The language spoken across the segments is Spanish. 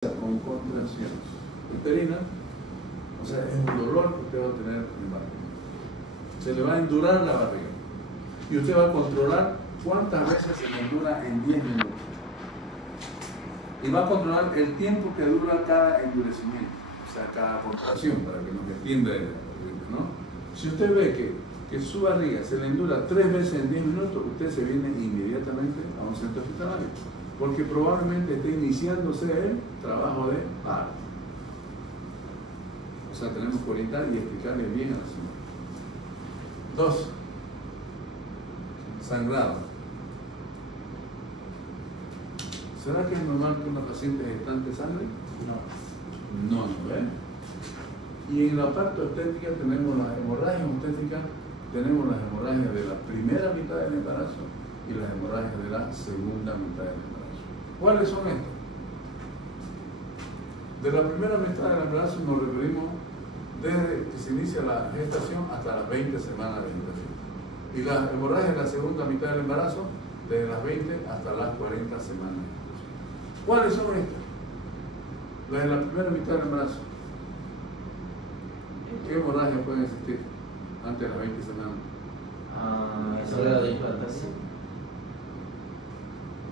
con contracciones uterinas, o sea, es un dolor que usted va a tener en barriga. Se le va a endurar la barriga y usted va a controlar cuántas veces se le endura en 10 minutos y va a controlar el tiempo que dura cada endurecimiento, o sea, cada contracción, para que nos entienda, ¿no? Si usted ve que su barriga se le endura 3 veces en 10 minutos, usted se viene inmediatamente a un centro hospitalario, porque probablemente esté iniciándose el trabajo de parto. O sea, tenemos que orientar y explicarle bien a la señora. 2. Sangrado. ¿Será que es normal que una paciente gestante sangre? No, ¿ves? Y en la parte obstétrica tenemos las hemorragias obstétricas, tenemos las hemorragias de la primera mitad del embarazo y las hemorragias de la segunda mitad del embarazo. ¿Cuáles son estas? De la primera mitad del embarazo nos referimos desde que se inicia la gestación hasta las 20 semanas de gestación. Y las hemorragias de la segunda mitad del embarazo desde las 20 hasta las 40 semanas de gestación. ¿Cuáles son estas? Las de la primera mitad del embarazo. ¿Qué hemorragias pueden existir antes de las 20 semanas? Soledad de implantación.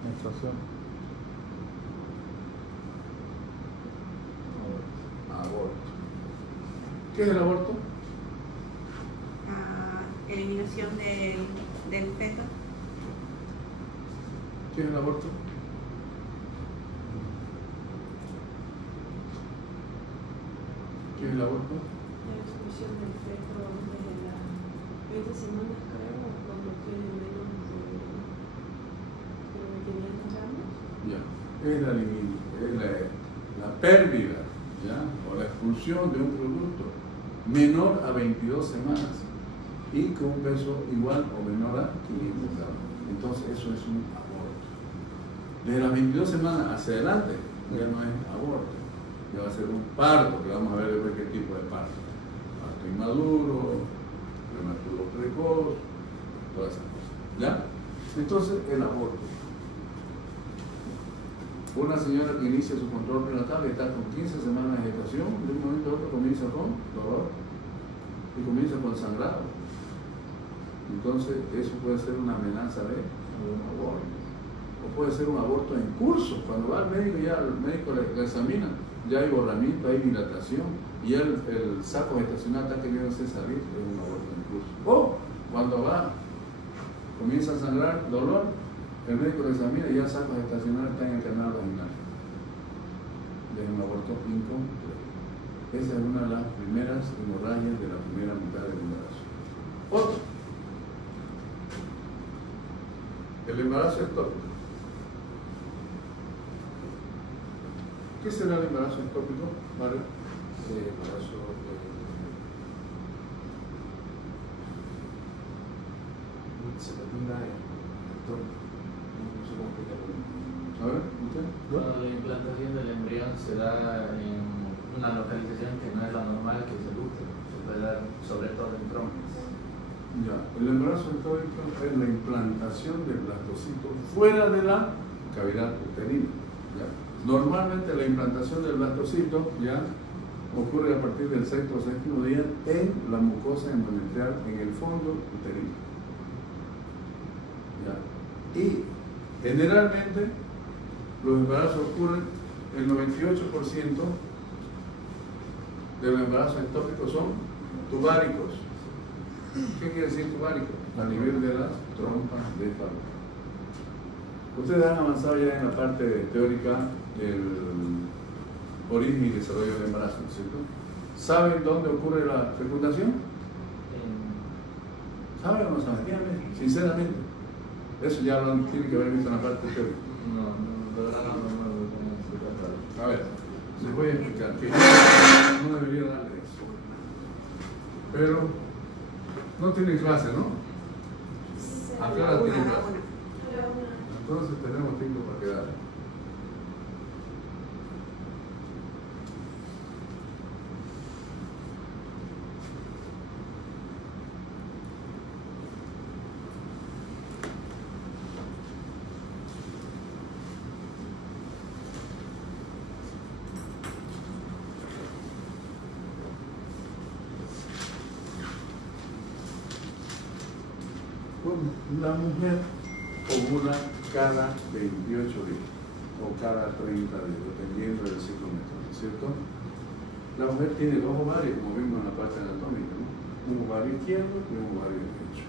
Menstruación. Aborto. ¿Qué es el aborto? Eliminación del feto. ¿Qué es el aborto? ¿Qué es el aborto? La exclusión del feto desde las 20 semanas, creo, cuando tiene menos de 500 gramos. Ya. Es la pérdida, ¿ya? O la expulsión de un producto menor a 22 semanas y con un peso igual o menor a 500 gramos. Entonces eso es un aborto. Desde las 22 semanas hacia adelante ya no es aborto, ya va a ser un parto, que vamos a ver después qué tipo de parto. Parto inmaduro, prematuro precoz, todas esas cosas. ¿Ya? Entonces el aborto. Una señora que inicia su control prenatal está con 15 semanas de gestación, de un momento a otro comienza con dolor y comienza con sangrado. Entonces eso puede ser una amenaza de un aborto. O puede ser un aborto en curso. Cuando va al médico, ya el médico le examina, ya hay borramiento, hay dilatación y ya el saco gestacional está queriéndose salir, es un aborto en curso. O cuando comienza a sangrar, dolor, el médico lo examina y ya el saco gestacional está en el canal vaginal. Es un aborto incompleto. Esa es una de las primeras hemorragias de la primera mitad del embarazo. Otro. El embarazo ectópico. ¿Qué será el embarazo ectópico, Mario? Sí, embarazo se termina en A ver, ¿usted? Cuando la implantación del embrión se da en una localización que no es la normal, que es el útero, se puede dar sobre todo en troncos. Ya, el embarazo ectópico es la implantación del blastocito fuera de la cavidad uterina. ¿Ya? Normalmente la implantación del blastocito ya ocurre a partir del sexto o séptimo día en la mucosa endometrial, en el fondo uterino. ¿Ya? Y generalmente los embarazos ocurren, el 98% de los embarazos ectópicos son tubáricos. ¿Qué quiere decir tubárico? A nivel de las trompas de falopio. Ustedes han avanzado ya en la parte teórica del origen y desarrollo del embarazo, ¿no es cierto? ¿Saben dónde ocurre la fecundación? ¿Saben o no saben? Díganme, sinceramente. Eso ya lo tiene que haber visto en la parte teórica. No. A ver, les voy a explicar que no debería darle eso. Pero no tiene clase, ¿no? Acá la tiene clase. Entonces tenemos tiempo para quedar. la mujer ovula cada 28 días o cada 30 días, dependiendo del ciclo menstrual, ¿cierto? La mujer tiene dos ovarios, como vimos en la parte anatómica, ¿no? Un ovario izquierdo y un ovario derecho.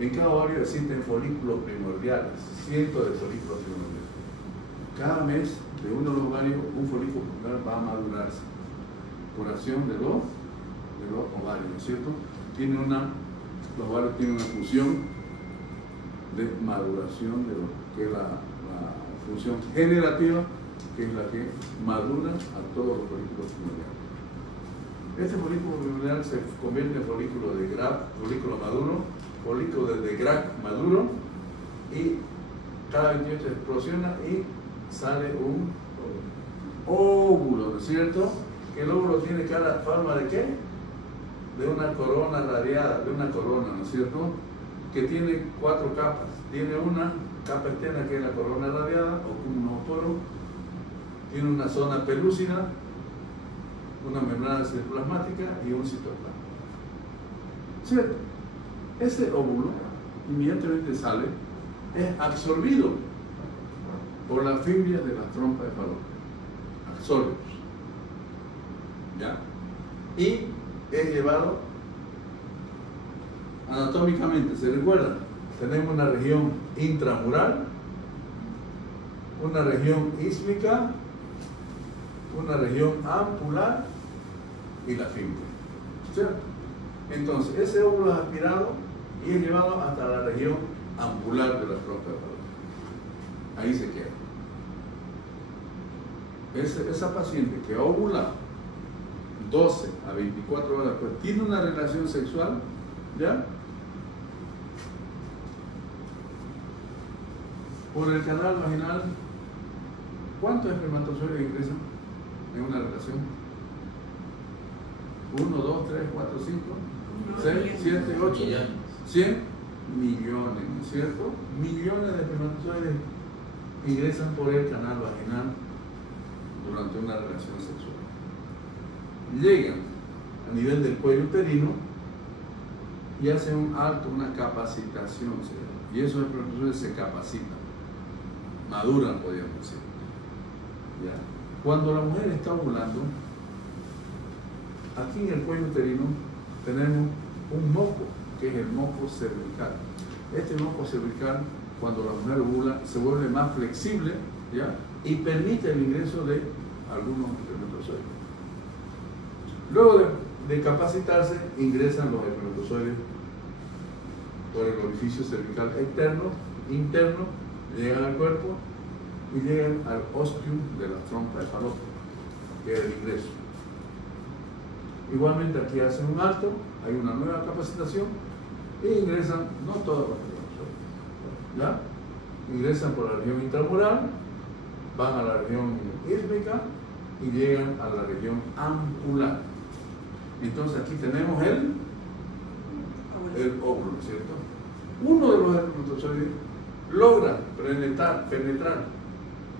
En cada ovario existen folículos primordiales, cientos de folículos primordiales. Cada mes de uno de los ovarios, un folículo primordial va a madurarse por acción de los ovarios, ¿no es cierto? Los ovarios tienen una función de maduración de lo que es la función generativa, que es la que madura a todos los folículos primordiales. Este folículo primordial se convierte en folículo de Graf, folículo maduro, folículo de Graf maduro, y cada 28 explosiona y sale un óvulo, ¿no es cierto? Que el óvulo tiene cada forma de ¿qué? De una corona radiada, de una corona, ¿no es cierto? Que tiene 4 capas. Tiene una capa externa que es la corona radiada o como un óporo, tiene una zona pelúcida, una membrana citoplasmática y un citoplasma. ¿Cierto? Ese óvulo inmediatamente sale, es absorbido por las fibras de las trompas de Falopio. Absorbe. ¿Ya? Y es llevado anatómicamente, ¿se recuerda? Tenemos una región intramural, una región ísmica, una región ampular y la fibra, ¿cierto? Entonces, ese óvulo es aspirado y es llevado hasta la región ampular de la trompa de Falopio. Ahí se queda. Esa paciente que ovula 12 a 24 horas después tiene una relación sexual, ¿ya? Por el canal vaginal, ¿cuántos espermatozoides ingresan en una relación? 1, 2, 3, 4, 5, 6, 7, 8, 100 millones, ¿no es cierto? Millones de espermatozoides ingresan por el canal vaginal durante una relación sexual. Llegan a nivel del cuello uterino y hacen un acto, una capacitación, y esos espermatozoides se capacitan, maduran, podríamos decir. ¿Ya? Cuando la mujer está ovulando, aquí en el cuello uterino tenemos un moco, que es el moco cervical. Este moco cervical, cuando la mujer ovula, se vuelve más flexible, ¿ya? Y permite el ingreso de algunos espermatozoides. Luego de capacitarse, ingresan los espermatozoides por el orificio cervical externo, interno, llegan al cuerpo y llegan al ostium de la trompa de Falopio, que es el ingreso. Igualmente aquí hacen un alto, hay una nueva capacitación y ingresan, no todos los espermatozoides, ¿ya? Ingresan por la región intramural, van a la región ísmica y llegan a la región ampular. Entonces aquí tenemos el óvulo, ¿cierto? Uno de los espermatozoides logra penetrar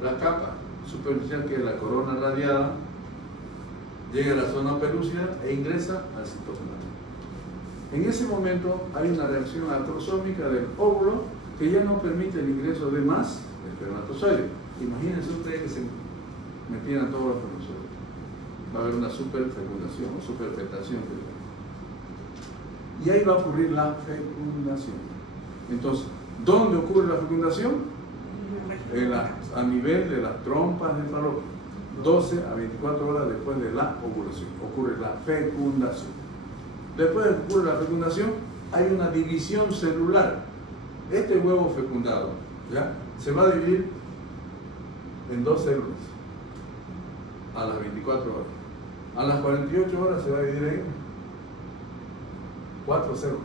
la capa superficial, que es la corona radiada, llega a la zona pelúcida e ingresa al citoplasma. En ese momento hay una reacción acrosómica del óvulo que ya no permite el ingreso de más espermatozoides. Imagínense ustedes que se metieran todos los espermatozoides. Va a haber una superfecundación o superfectación. Y ahí va a ocurrir la fecundación. Entonces, ¿dónde ocurre la fecundación? A nivel de las trompas de Falopio. 12 a 24 horas después de la ovulación ocurre la fecundación. Después de que ocurre la fecundación, hay una división celular. Este huevo fecundado, ¿ya?, se va a dividir en 2 células a las 24 horas. A las 48 horas se va a dividir en 4 células,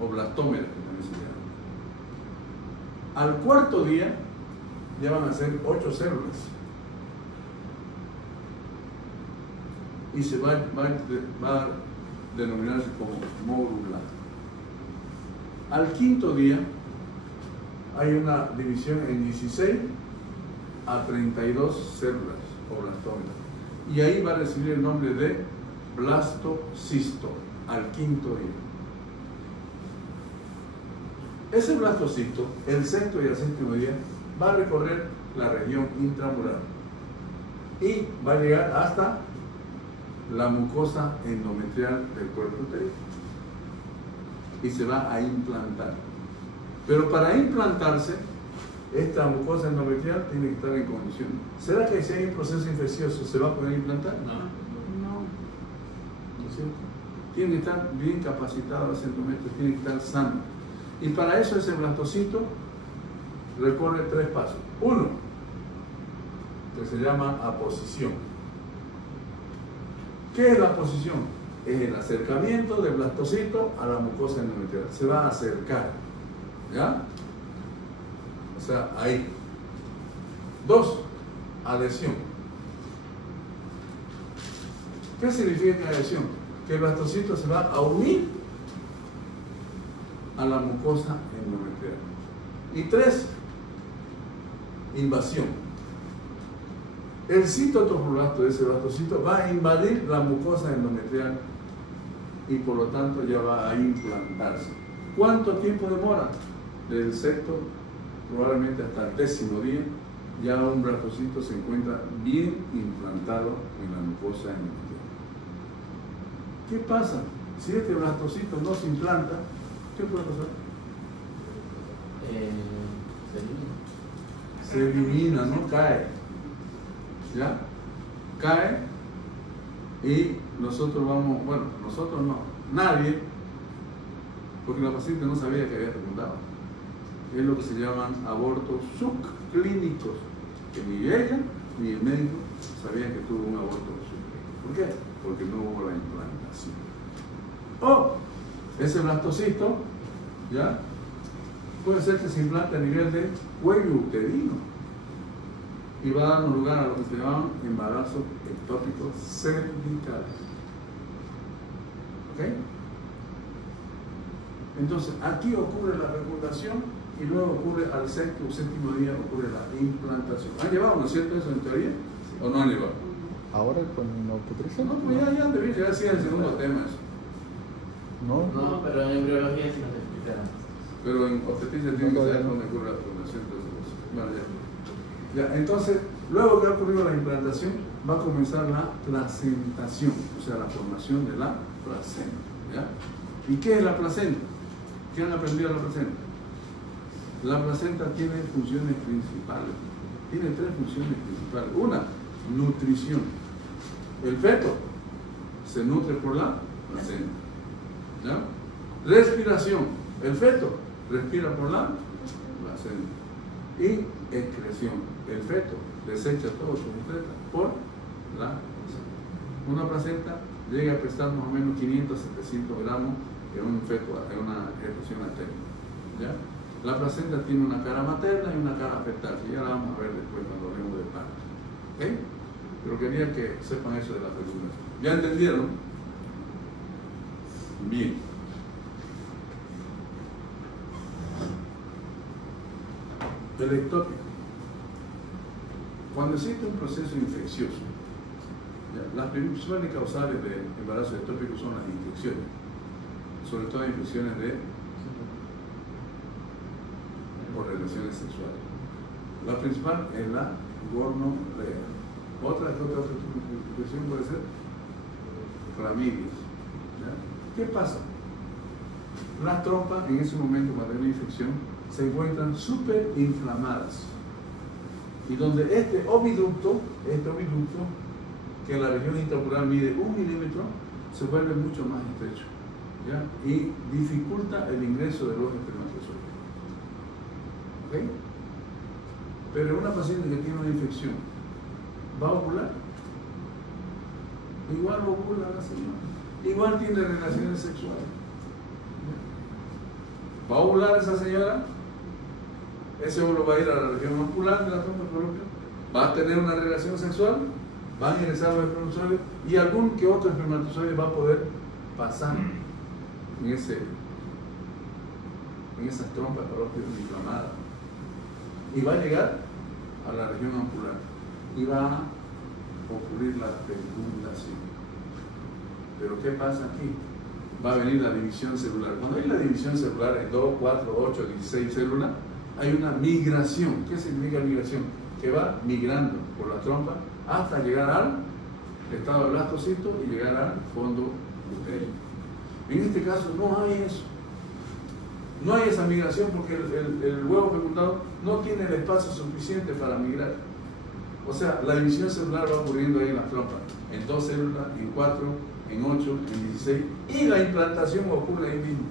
o blastómeras, que también se llama. Al cuarto día ya van a ser 8 células. Y se va a denominarse como mórula. Al quinto día hay una división en 16 a 32 células o blastómeras. Y ahí va a recibir el nombre de blastocisto al quinto día. Ese blastocito, el sexto y el séptimo día, va a recorrer la región intramural y va a llegar hasta la mucosa endometrial del cuerpo uterino y se va a implantar. Pero para implantarse, esta mucosa endometrial tiene que estar en condición. ¿Será que si hay un proceso infeccioso se va a poder implantar? No. ¿No es cierto? Tiene que estar bien capacitado ese endometrio, tiene que estar sano. Y para eso ese blastocito recorre 3 pasos. Uno, que se llama aposición. ¿Qué es la aposición? Es el acercamiento del blastocito a la mucosa endometrial. Se va a acercar. ¿Ya? O sea, ahí. 2, adhesión. ¿Qué significa adhesión? Que el blastocito se va a unir a la mucosa endometrial. Y 3, invasión. El citotorrulato de ese blastocito va a invadir la mucosa endometrial y por lo tanto ya va a implantarse. ¿Cuánto tiempo demora? Del sexto, probablemente hasta el 10º día, ya un blastocito se encuentra bien implantado en la mucosa endometrial. ¿Qué pasa? Si este blastocito no se implanta, ¿qué puede pasar? Se elimina. Se elimina, no cae. ¿Ya? Cae y nosotros vamos, bueno, nosotros no, nadie, porque la paciente no sabía que había fecundado. Es lo que se llaman abortos subclínicos, que ni ella ni el médico sabían que tuvo un aborto subclínico. ¿Por qué? Porque no hubo la implantación. O ese blastocito, ¿ya? Puede ser que se implante a nivel de cuello uterino y va a darnos lugar a lo que se llaman embarazos ectópicos cervicales. ¿Ok? Entonces, aquí ocurre la fecundación y luego ocurre al sexto o séptimo día ocurre la implantación. ¿Han llevado, no es cierto, eso en teoría? ¿O no han llevado? Ahora con la obstetricia. No, pues ya debí llegar así al segundo tema eso. No. No, pero en embriología sí nos explicaron. Pero en obstetricia tiene que saber dónde ocurre la fecundación. Vale, ya, entonces, luego que ha ocurrido la implantación, va a comenzar la placentación, o sea, la formación de la placenta. ¿Ya? ¿Y qué es la placenta? ¿Qué han aprendido de la placenta? La placenta tiene funciones principales. Tiene 3 funciones principales. Una, nutrición. El feto se nutre por la placenta. ¿Ya? Respiración. El feto respira por la placenta. Y excreción. El feto desecha todo su nutriente por la placenta. Una placenta llega a pesar más o menos 500 a 700 gramos en un feto, en una gestación materna. ¿Ya? La placenta tiene una cara materna y una cara fetal, y ya la vamos a ver después cuando hablemos de parto. ¿Ok? Pero quería que sepan eso de la fecundación. ¿Ya entendieron? Bien. El ectópico. Cuando existe un proceso infeccioso, ¿ya? Las principales causales de embarazo ectópico son las infecciones, sobre todo infecciones por relaciones sexuales. La principal es la gonorrea. Otra infección puede ser clamidias. ¿Ya? ¿Qué pasa? Las trompas en ese momento cuando hay una infección se encuentran súper inflamadas. Y donde este oviducto, que en la región intramural mide 1 milímetro, se vuelve mucho más estrecho, ¿ya? Y dificulta el ingreso de los espermatozoides. ¿Ok? Pero una paciente que tiene una infección, ¿va a ovular? Igual ovula la señora. Igual tiene relaciones sexuales. ¿Va a ovular esa señora? Ese óvulo va a ir a la región muscular de la trompa falopia, va a tener una relación sexual, va a ingresar los espermatozoides y algún que otro espermatozoide va a poder pasar en esas trompas falopias inflamadas y va a llegar a la región muscular y va a ocurrir la fecundación. Pero ¿qué pasa aquí? va a venir la división celular. Cuando hay la división celular en 2, 4, 8, 16 células, hay una migración. ¿Qué significa migración? Que va migrando por la trompa hasta llegar al estado de blastocito y llegar al fondo uterino. En este caso no hay eso. No hay esa migración porque el huevo fecundado no tiene el espacio suficiente para migrar. O sea, la división celular va ocurriendo ahí en las trompas, en 2 células, en 4, en 8, en 16, y la implantación ocurre ahí mismo,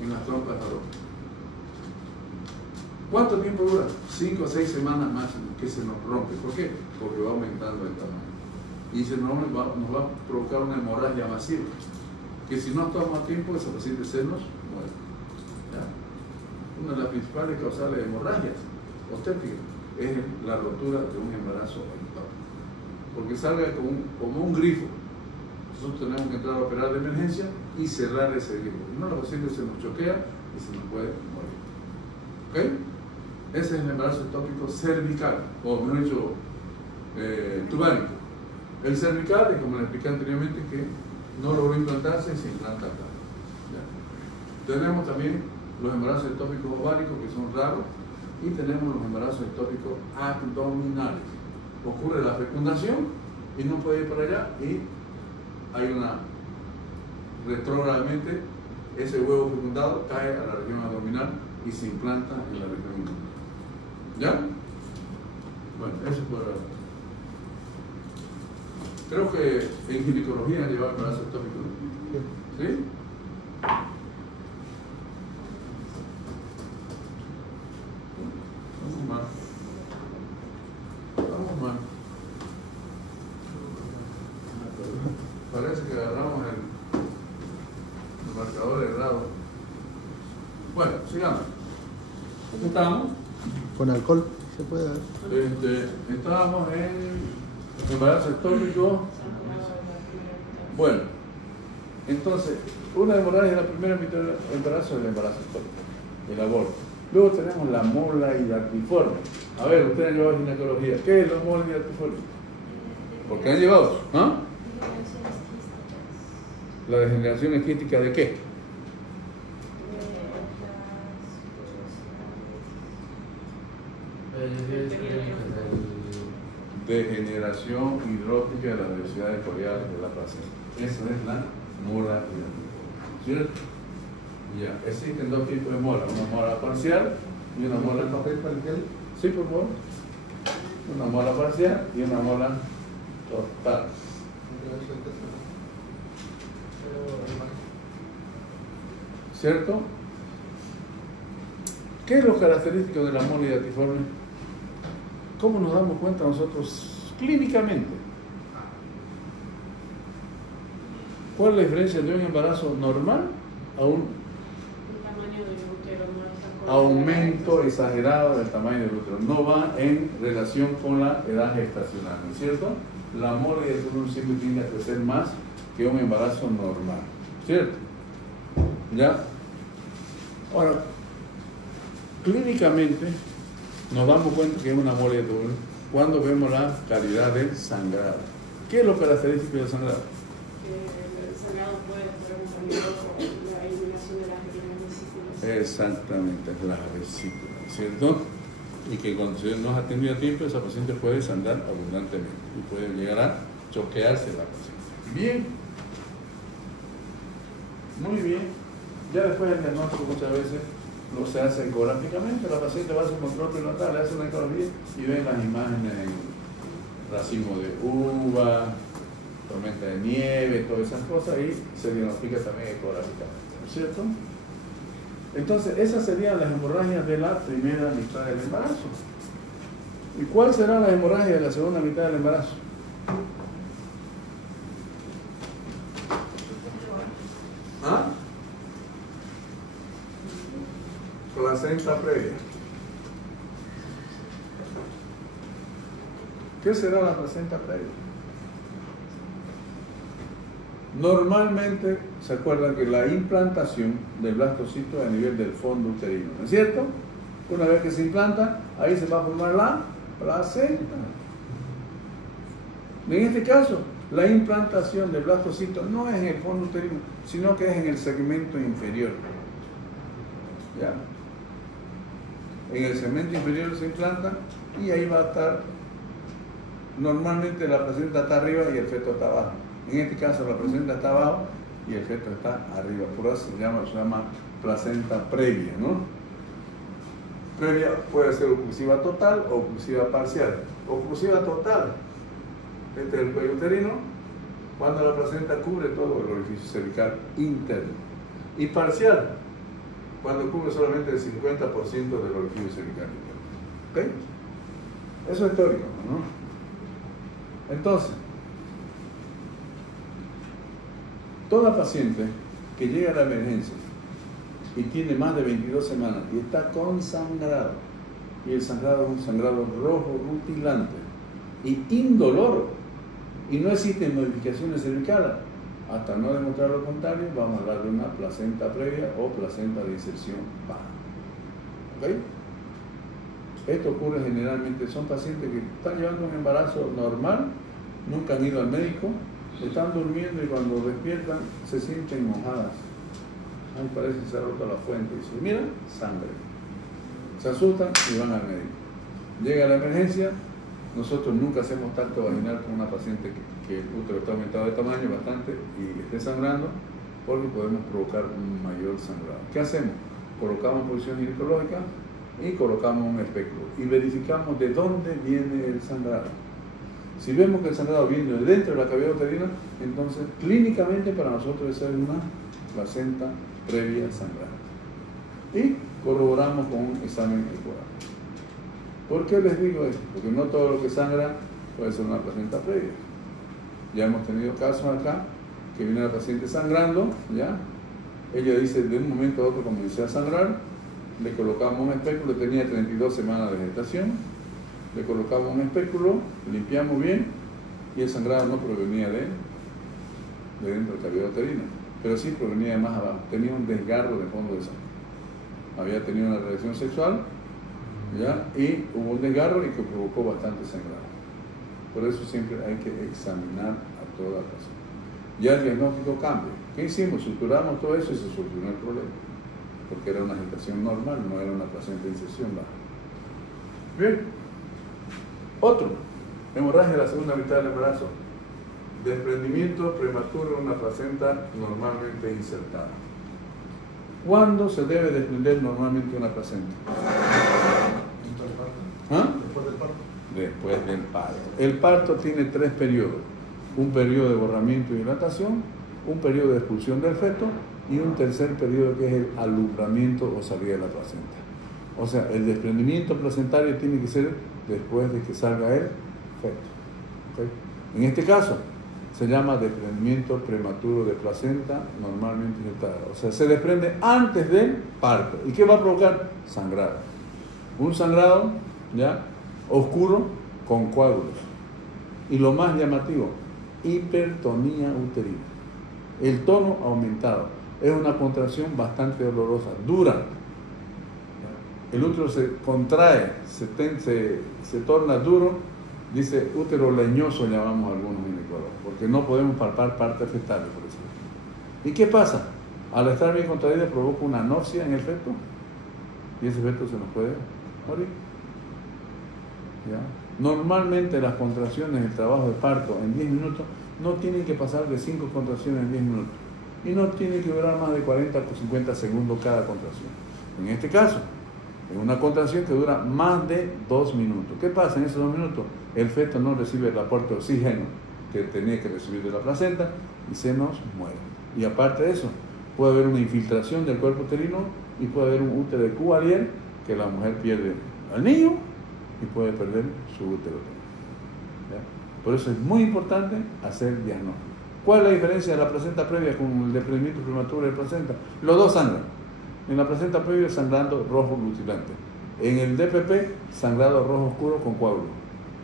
en las trompas de arroz. ¿Cuánto tiempo dura? 5 o 6 semanas máximo que se nos rompe. ¿Por qué? Porque va aumentando el tamaño. Y nos va a provocar una hemorragia masiva, que si no actuamos a tiempo, esa paciente se nos muere. ¿Ya? Una de las principales causales de hemorragias obstétricas es la rotura de un embarazo ectópico. Porque salga como un grifo. Nosotros tenemos que entrar a operar de emergencia y cerrar ese grifo. Si no, la paciente se nos choquea y se nos puede morir. ¿Ok? Ese es el embarazo ectópico cervical, o mejor dicho, tubárico. El cervical es, como le expliqué anteriormente, que no logró implantarse y se implanta acá. ¿Ya? Tenemos también los embarazos ectópicos ováricos, que son raros, y tenemos los embarazos ectópicos abdominales. Ocurre la fecundación y no puede ir para allá y hay una retrógradamente ese huevo fecundado cae a la región abdominal y se implanta en la región abdominal. ¿Ya? Bueno, eso es por ahora. Creo que en ginecología han llevado embarazo ectópico, ¿no? ¿Sí? Vamos mal. Parece que agarramos el marcador errado. Bueno, sigamos. ¿Dónde estamos? Con alcohol se puede ver. Estábamos en embarazo ectópico. Bueno, entonces, una hemorragia de la primera mitad del embarazo es el embarazo ectópico, el aborto. Luego tenemos la mola hidatiforme. A ver, ustedes han llevado ginecología. ¿Qué es la mola hidatiforme? ¿Por qué han llevado? ¿Ah? ¿La degeneración esquística de qué? Degeneración hidrótica de las velocidades coreales de la placenta. Esa es la mola hidatiforme. ¿Cierto? Ya, existen dos tipos de mola, una mola parcial y una mola... Sí, por favor. Una mola parcial y una mola total. ¿Cierto? ¿Qué es lo característico de la mola hidatiforme? ¿Cómo nos damos cuenta nosotros clínicamente? ¿Cuál es la diferencia de un embarazo normal a un aumento exagerado del tamaño del útero? No va en relación con la edad gestacional, ¿no es cierto? La mola hidatiforme siempre tiende a crecer más que un embarazo normal, ¿cierto? ¿Ya? Ahora, clínicamente nos damos cuenta que es una mola hidatiforme cuando vemos la calidad del sangrado. ¿Qué es lo característico del sangrado? El sangrado puede ser un periodo con la eliminación de las pequeñas vesículas. Exactamente, las vesículas, ¿cierto? Y que cuando se nos ha atendido a tiempo, esa paciente puede sangrar abundantemente y puede llegar a choquearse la paciente. Bien, muy bien. Ya después del diagnóstico muchas veces no se hace ecográficamente, la paciente va a hacer un control prenatal, le hace una ecografía y ven las imágenes en racimo de uva, tormenta de nieve, todas esas cosas, y se diagnostica también ecográficamente, ¿no es cierto? Entonces, esas serían las hemorragias de la primera mitad del embarazo. ¿Y cuál será la hemorragia de la segunda mitad del embarazo? ¿Ah? Placenta previa. ¿Qué será la placenta previa? Normalmente se acuerdan que la implantación del blastocito a nivel del fondo uterino, ¿no es cierto? Una vez que se implanta, ahí se va a formar la placenta. En este caso, La implantación del blastocito no es en el fondo uterino, sino que es en el segmento inferior. ¿Ya? En el segmento inferior se implanta y ahí va a estar, normalmente la placenta está arriba y el feto está abajo. En este caso la placenta está abajo y el feto está arriba. Por eso se llama placenta previa, ¿no? Previa puede ser oclusiva total o oclusiva parcial. Oclusiva total, este es el cuello uterino, cuando la placenta cubre todo el orificio cervical interno. Y parcial, cuando cubre solamente el 50% del orificio cervical interno. ¿Ok? Eso es teórico, ¿no? Entonces, toda paciente que llega a la emergencia y tiene más de 22 semanas y está con sangrado, y el sangrado es un sangrado rojo rutilante y indoloro, y no existen modificaciones cervicales, hasta no demostrar lo contrario, vamos a hablar de una placenta previa o placenta de inserción baja. ¿Ok? Esto ocurre generalmente, son pacientes que están llevando un embarazo normal, nunca han ido al médico, están durmiendo y cuando despiertan se sienten mojadas. Ay, parece que se ha roto la fuente. Y dicen, mira, sangre. Se asustan y van al médico. Llega la emergencia, nosotros nunca hacemos tacto vaginal con una paciente que el útero está aumentado de tamaño bastante y esté sangrando, porque podemos provocar un mayor sangrado. ¿Qué hacemos? Colocamos posición ginecológica y colocamos un espéculo y verificamos de dónde viene el sangrado. Si vemos que el sangrado viene de dentro de la cavidad uterina, entonces clínicamente para nosotros esa es una placenta previa sangrante. Y corroboramos con un examen ecografico. ¿Por qué les digo esto? Porque no todo lo que sangra puede ser una placenta previa. Ya hemos tenido casos acá que viene la paciente sangrando, ¿ya? Ella dice, de un momento a otro comencé a sangrar, le colocamos un espéculo, tenía 32 semanas de gestación, le colocamos un espéculo, limpiamos bien y el sangrado no provenía de dentro de la cavidad uterina, pero sí provenía de más abajo, tenía un desgarro de fondo de sangre. Había tenido una relación sexual, ¿ya? Y hubo un desgarro y que provocó bastante sangrado. Por eso siempre hay que examinar a toda paciente. Ya el diagnóstico cambia. ¿Qué hicimos? Suturamos todo eso y se solucionó el problema. Porque era una gestación normal, no era una placenta de inserción baja. Bien. Otro. Hemorragia de la segunda mitad del embarazo. Desprendimiento prematuro de una placenta normalmente insertada. ¿Cuándo se debe desprender normalmente una placenta? ¿Ah? Después del parto. Después del parto. El parto tiene 3 periodos. Un periodo de borramiento y dilatación, un periodo de expulsión del feto y un tercer periodo que es el alumbramiento o salida de la placenta. O sea, el desprendimiento placentario tiene que ser después de que salga el feto. ¿Okay? En este caso, se llama desprendimiento prematuro de placenta normalmente insertada. O sea, se desprende antes del parto. ¿Y qué va a provocar? Sangrado. Un sangrado, ¿ya?, oscuro con coágulos. Y lo más llamativo, hipertonía uterina. El tono aumentado. Es una contracción bastante dolorosa, dura. El útero se contrae, se torna duro, dice útero leñoso, llamamos algunos ginecólogos, porque no podemos palpar partes fetales, por ejemplo. ¿Y qué pasa? Al estar bien contraído provoca una anorexia en el feto y ese feto se nos puede morir. ¿Ya? Normalmente las contracciones, el trabajo de parto en 10 minutos no tienen que pasar de 5 contracciones en 10 minutos y no tiene que durar más de 40 o 50 segundos cada contracción. En este caso, es una contracción que dura más de 2 minutos. ¿Qué pasa en esos 2 minutos? El feto no recibe el aporte de oxígeno que tenía que recibir de la placenta y se nos muere. Y aparte de eso, puede haber una infiltración del cuerpo uterino y puede haber un útero de Cuvalier que la mujer pierde al niño y puede perder su útero. ¿Ya? Por eso es muy importante hacer diagnóstico. ¿Cuál es la diferencia de la placenta previa con el desprendimiento prematuro de la placenta? Los dos sangran. En la placenta previa sangrando rojo rutilante. En el DPP sangrado rojo oscuro con coágulo.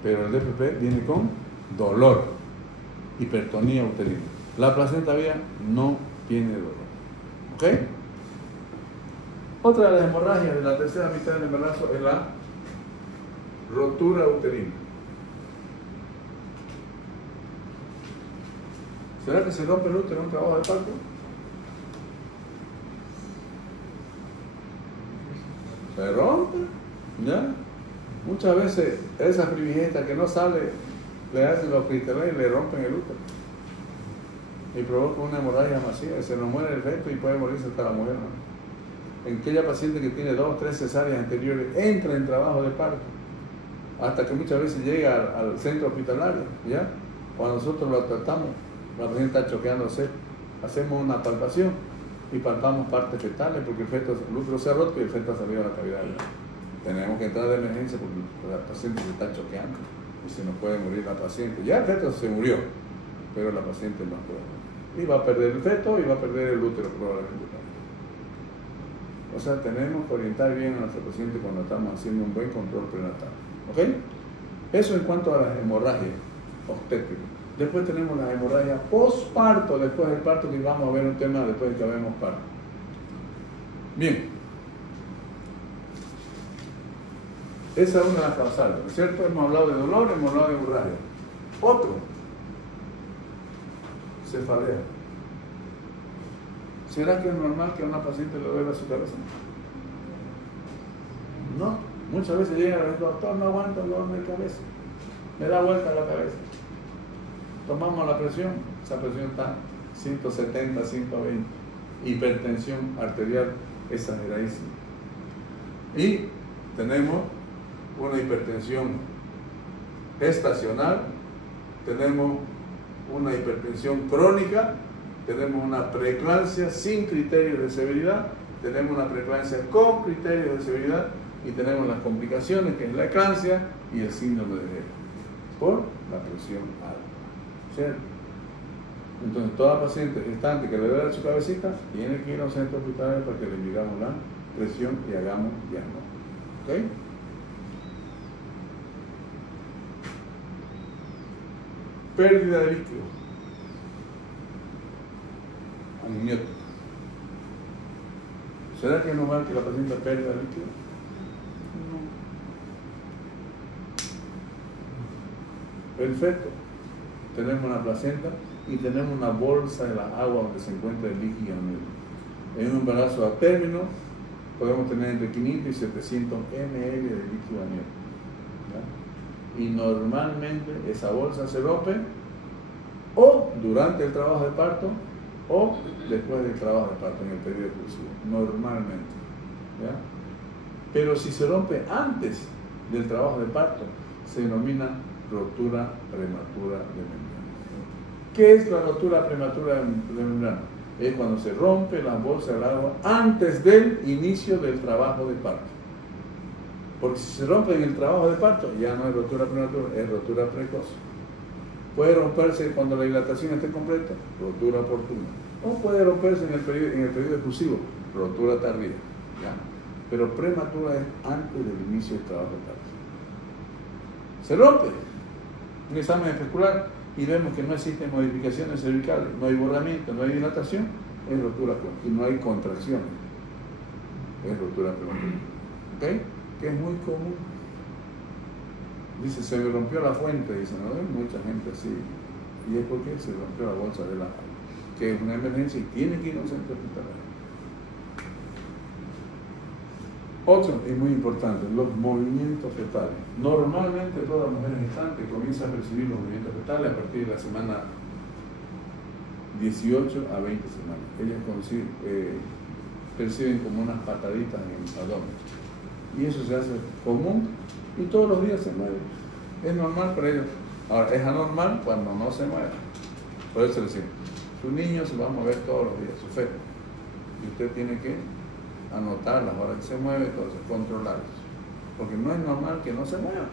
Pero el DPP viene con dolor, hipertonía uterina. La placenta previa no tiene dolor. ¿Ok? Otra de las hemorragias de la tercera mitad del embarazo es la rotura uterina. ¿Será que se rompe el útero en un trabajo de parto? Se rompe, ¿ya? Muchas veces esa primigenia que no sale, le hacen los cristales y le rompen el útero. Y provoca una hemorragia masiva, y se nos muere el feto y puede morirse hasta la mujer, ¿no? En aquella paciente que tiene 2 o 3 cesáreas anteriores, entra en trabajo de parto, hasta que muchas veces llega al centro hospitalario, ¿ya? Cuando nosotros lo tratamos, la paciente está choqueándose, hacemos una palpación y palpamos partes fetales porque el útero se ha roto y el feto ha salido a la cavidad. Tenemos que entrar de emergencia porque la paciente se está choqueando y se nos puede morir la paciente. Ya el feto se murió, pero la paciente no puede. Y va a perder el feto y va a perder el útero probablemente. O sea, tenemos que orientar bien a nuestro paciente cuando estamos haciendo un buen control prenatal. ¿Ok? Eso en cuanto a las hemorragias obstétricas. Después tenemos las hemorragias postparto, después del parto, que vamos a ver un tema después de que habemos parto. Bien. Esa es una de las causales, ¿no es cierto? Hemos hablado de dolor, hemos hablado de hemorragia. Otro. Cefalea. ¿Será que es normal que a una paciente le duela su cabeza? No. Muchas veces llega el doctor, no aguanta el dolor de cabeza. Me da vuelta la cabeza. Tomamos la presión, esa presión está 170, 120. Hipertensión arterial exageradísima. Y tenemos una hipertensión gestacional, tenemos una hipertensión crónica, tenemos una preeclampsia sin criterios de severidad, tenemos una preeclampsia con criterios de severidad y tenemos las complicaciones que es la eclampsia y el síndrome de Hero por la presión alta. ¿Cierto? Entonces toda paciente gestante que le duele su cabecita tiene que ir a un centro hospitalario para que le midamos la presión y hagamos diagnóstico. ¿Ok? Pérdida de líquido. Amniótico. ¿Será que es normal que la paciente pierda líquido? No. Perfecto. Tenemos una placenta y tenemos una bolsa de la agua donde se encuentra el líquido amniótico. En un embarazo a término podemos tener entre 500 y 700 ml de líquido amniótico. Y normalmente esa bolsa se rompe o durante el trabajo de parto o después del trabajo de parto, en el periodo exclusivo, normalmente. ¿Ya? Pero si se rompe antes del trabajo de parto, se denomina rotura prematura de membrana. ¿Qué es la rotura prematura de membrana? Es cuando se rompe la bolsa del agua antes del inicio del trabajo de parto. Porque si se rompe en el trabajo de parto, ya no es rotura prematura, es rotura precoz. Puede romperse cuando la dilatación esté completa, rotura oportuna. O puede romperse en el periodo exclusivo, rotura tardía. ¿Ya? Pero prematura es antes del inicio del trabajo de parto. Se rompe un examen especular y vemos que no existen modificaciones cervicales, no hay borramiento, no hay dilatación, es rotura prematura. Y no hay contracciones, es rotura prematura. ¿Ok? Que es muy común. Dice, se me rompió la fuente, dice, no hay mucha gente así. Y es porque se rompió la bolsa del agua, que es una emergencia y tiene que ir a un centro hospitalario. Otro, y muy importante, los movimientos fetales. Normalmente toda mujer gestante comienza a percibir los movimientos fetales a partir de la semana 18 a 20 semanas. Ellas perciben como unas pataditas en el abdomen. Y eso se hace común y todos los días se mueve. Es normal para ellos. Ahora, es anormal cuando no se mueve. Por eso decimos, su niño se va a mover todos los días, su feto. Y usted tiene que anotar las horas que se mueve, entonces controlarlos. Porque no es normal que no se mueva.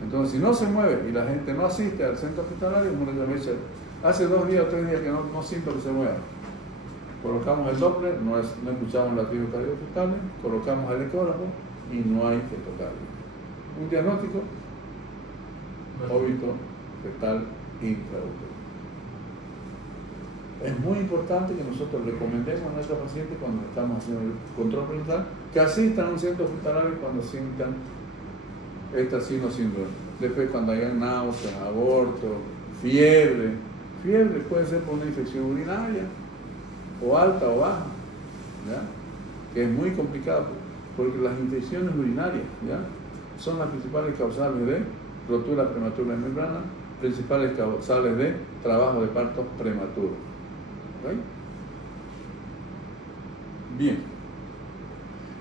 Entonces, si no se mueve y la gente no asiste al centro hospitalario, uno le dice, hace 2 días o 3 días que no siento que se mueva. Colocamos el Doppler, no escuchamos latidos cardiofetales, colocamos el ecógrafo y no hay fetocardia. Un diagnóstico, óbito fetal intraútero. Es muy importante que nosotros recomendemos a nuestra paciente cuando estamos haciendo el control prenatal que asistan a un centro hospitalario cuando sientan esta síndrome. Después cuando hayan náuseas, aborto, fiebre. Fiebre puede ser por una infección urinaria, o alta o baja, ¿ya? Que es muy complicado, porque las infecciones urinarias, ¿ya?, son las principales causales de rotura prematura de membrana, principales causales de trabajo de parto prematuro. ¿Okay? Bien.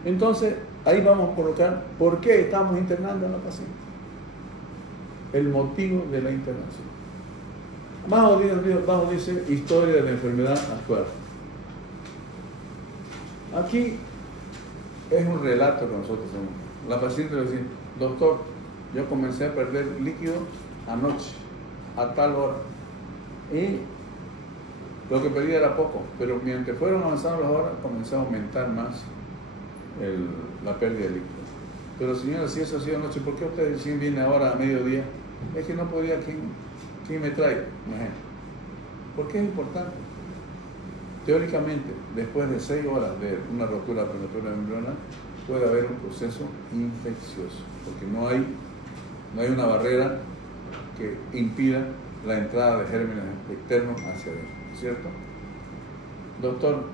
Entonces, ahí vamos a colocar por qué estamos internando a la paciente. El motivo de la internación. Abajo dice historia de la enfermedad actual. Aquí es un relato que nosotros hacemos. La paciente le dice: doctor, yo comencé a perder líquido anoche, a tal hora, y lo que perdí era poco, pero mientras fueron avanzando las horas, comenzó a aumentar más la pérdida de líquido. Pero señora, si eso ha sido anoche, ¿por qué usted recién viene ahora a mediodía? Es que no podía, ¿quién me trae? ¿Por qué es importante? Teóricamente, después de 6 horas de una rotura prematura de membrana, puede haber un proceso infeccioso, porque no hay una barrera que impida la entrada de gérmenes externos hacia adentro, ¿cierto? Doctor,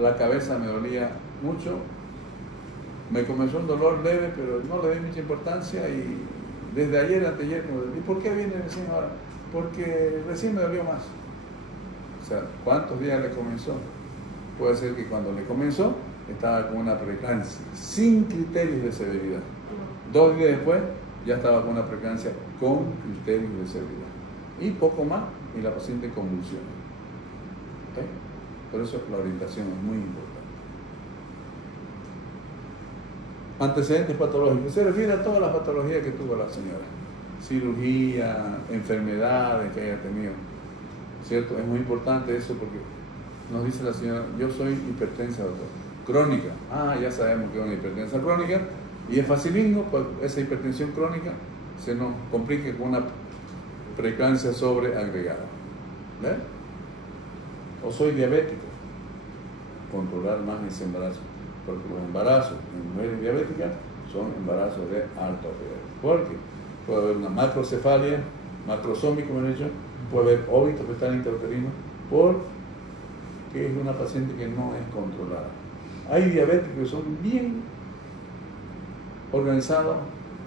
la cabeza me dolía mucho, me comenzó un dolor leve, pero no le di mucha importancia, y desde ayer, anteayer, ¿y por qué viene recién ahora? Porque recién me dolió más. O sea, ¿cuántos días le comenzó? Puede ser que cuando le comenzó estaba con una preeclampsia sin criterios de severidad. 2 días después ya estaba con una preeclampsia con criterios de severidad. Y poco más, y la paciente convulsiona. ¿Okay? Por eso la orientación es muy importante. Antecedentes patológicos. Se refiere a todas las patologías que tuvo la señora. Cirugía, enfermedades que haya tenido. ¿Cierto? Es muy importante eso, porque nos dice la señora: yo soy hipertensa, doctor. Crónica. Ya sabemos que es una hipertensa crónica, y es facilísimo, pues esa hipertensión crónica se nos complica con una preeclampsia sobreagregada. ¿Ves? O soy diabético. Controlar más ese embarazo, porque los embarazos en mujeres diabéticas son embarazos de alto riesgo. Porque puede haber una macrocefalia, macrosómico, me han dicho, puede haber óbito fetal intrauterino, porque es una paciente que no es controlada. Hay diabéticos que son bien organizados,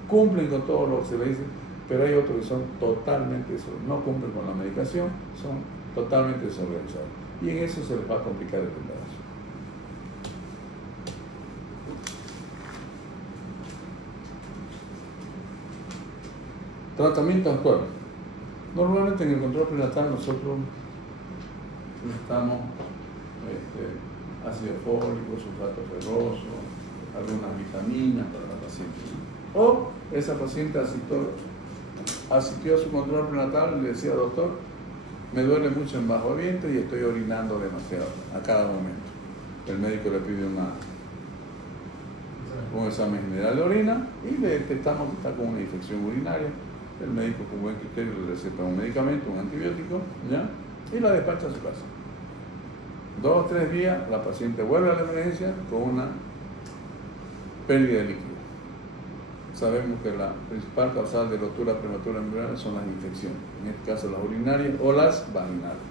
cumplen con todo lo que se le dice, pero hay otros que son totalmente desorganizados, no cumplen con la medicación, son totalmente desorganizados. Y en eso se les va a complicar el embarazo. Tratamiento actual. Normalmente en el control prenatal nosotros necesitamos ácido fólico, sulfato ferroso, algunas vitaminas para la paciente. O esa paciente asistió a su control prenatal y le decía: doctor, me duele mucho en bajo vientre y estoy orinando demasiado a cada momento. El médico le pide un examen general de orina y le detectamos que está con una infección urinaria. El médico, con buen criterio, le receta un medicamento, un antibiótico, ¿ya?, y la despacha a su casa. 2 o 3 días, la paciente vuelve a la emergencia con una pérdida de líquido. Sabemos que la principal causal de rotura prematura membrana son las infecciones, en este caso las urinarias o las vaginales.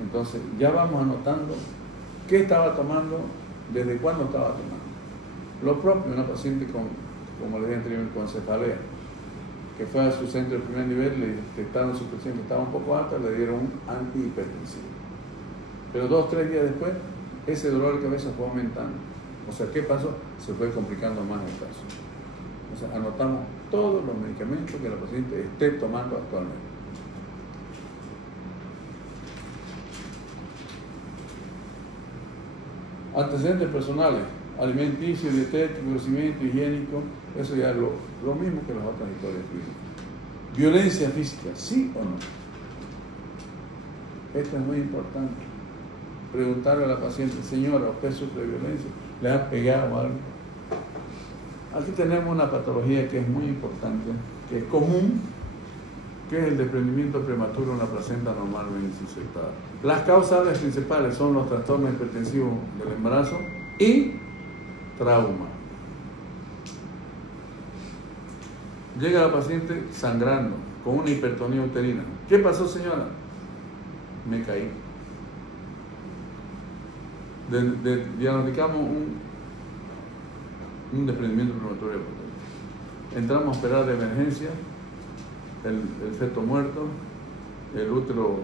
Entonces, ya vamos anotando qué estaba tomando, desde cuándo estaba tomando. Lo propio, una paciente con, como les dije anteriormente, con cefalea, que fue a su centro de primer nivel, le detectaron su presión que estaba un poco alta, le dieron un antihipertensivo. Pero 2 o 3 días después, ese dolor de cabeza fue aumentando. O sea, ¿qué pasó? Se fue complicando más el caso. O sea, anotamos todos los medicamentos que la paciente esté tomando actualmente. Antecedentes personales, alimenticio, dietético, crecimiento, higiénico, eso ya es lo mismo que las otras historias clínicas. Violencia física, ¿sí o no? Esto es muy importante. Preguntarle a la paciente: señora, ¿usted sufre de violencia? ¿Le han pegado algo? Aquí tenemos una patología que es muy importante, que es común, que es el desprendimiento prematuro en la placenta normalmente insertada. Las causales principales son los trastornos hipertensivos del embarazo y trauma. Llega la paciente sangrando, con una hipertonía uterina. ¿Qué pasó, señora? Me caí. Diagnosticamos un desprendimiento prematuro. Entramos a operar de emergencia, el feto muerto, el útero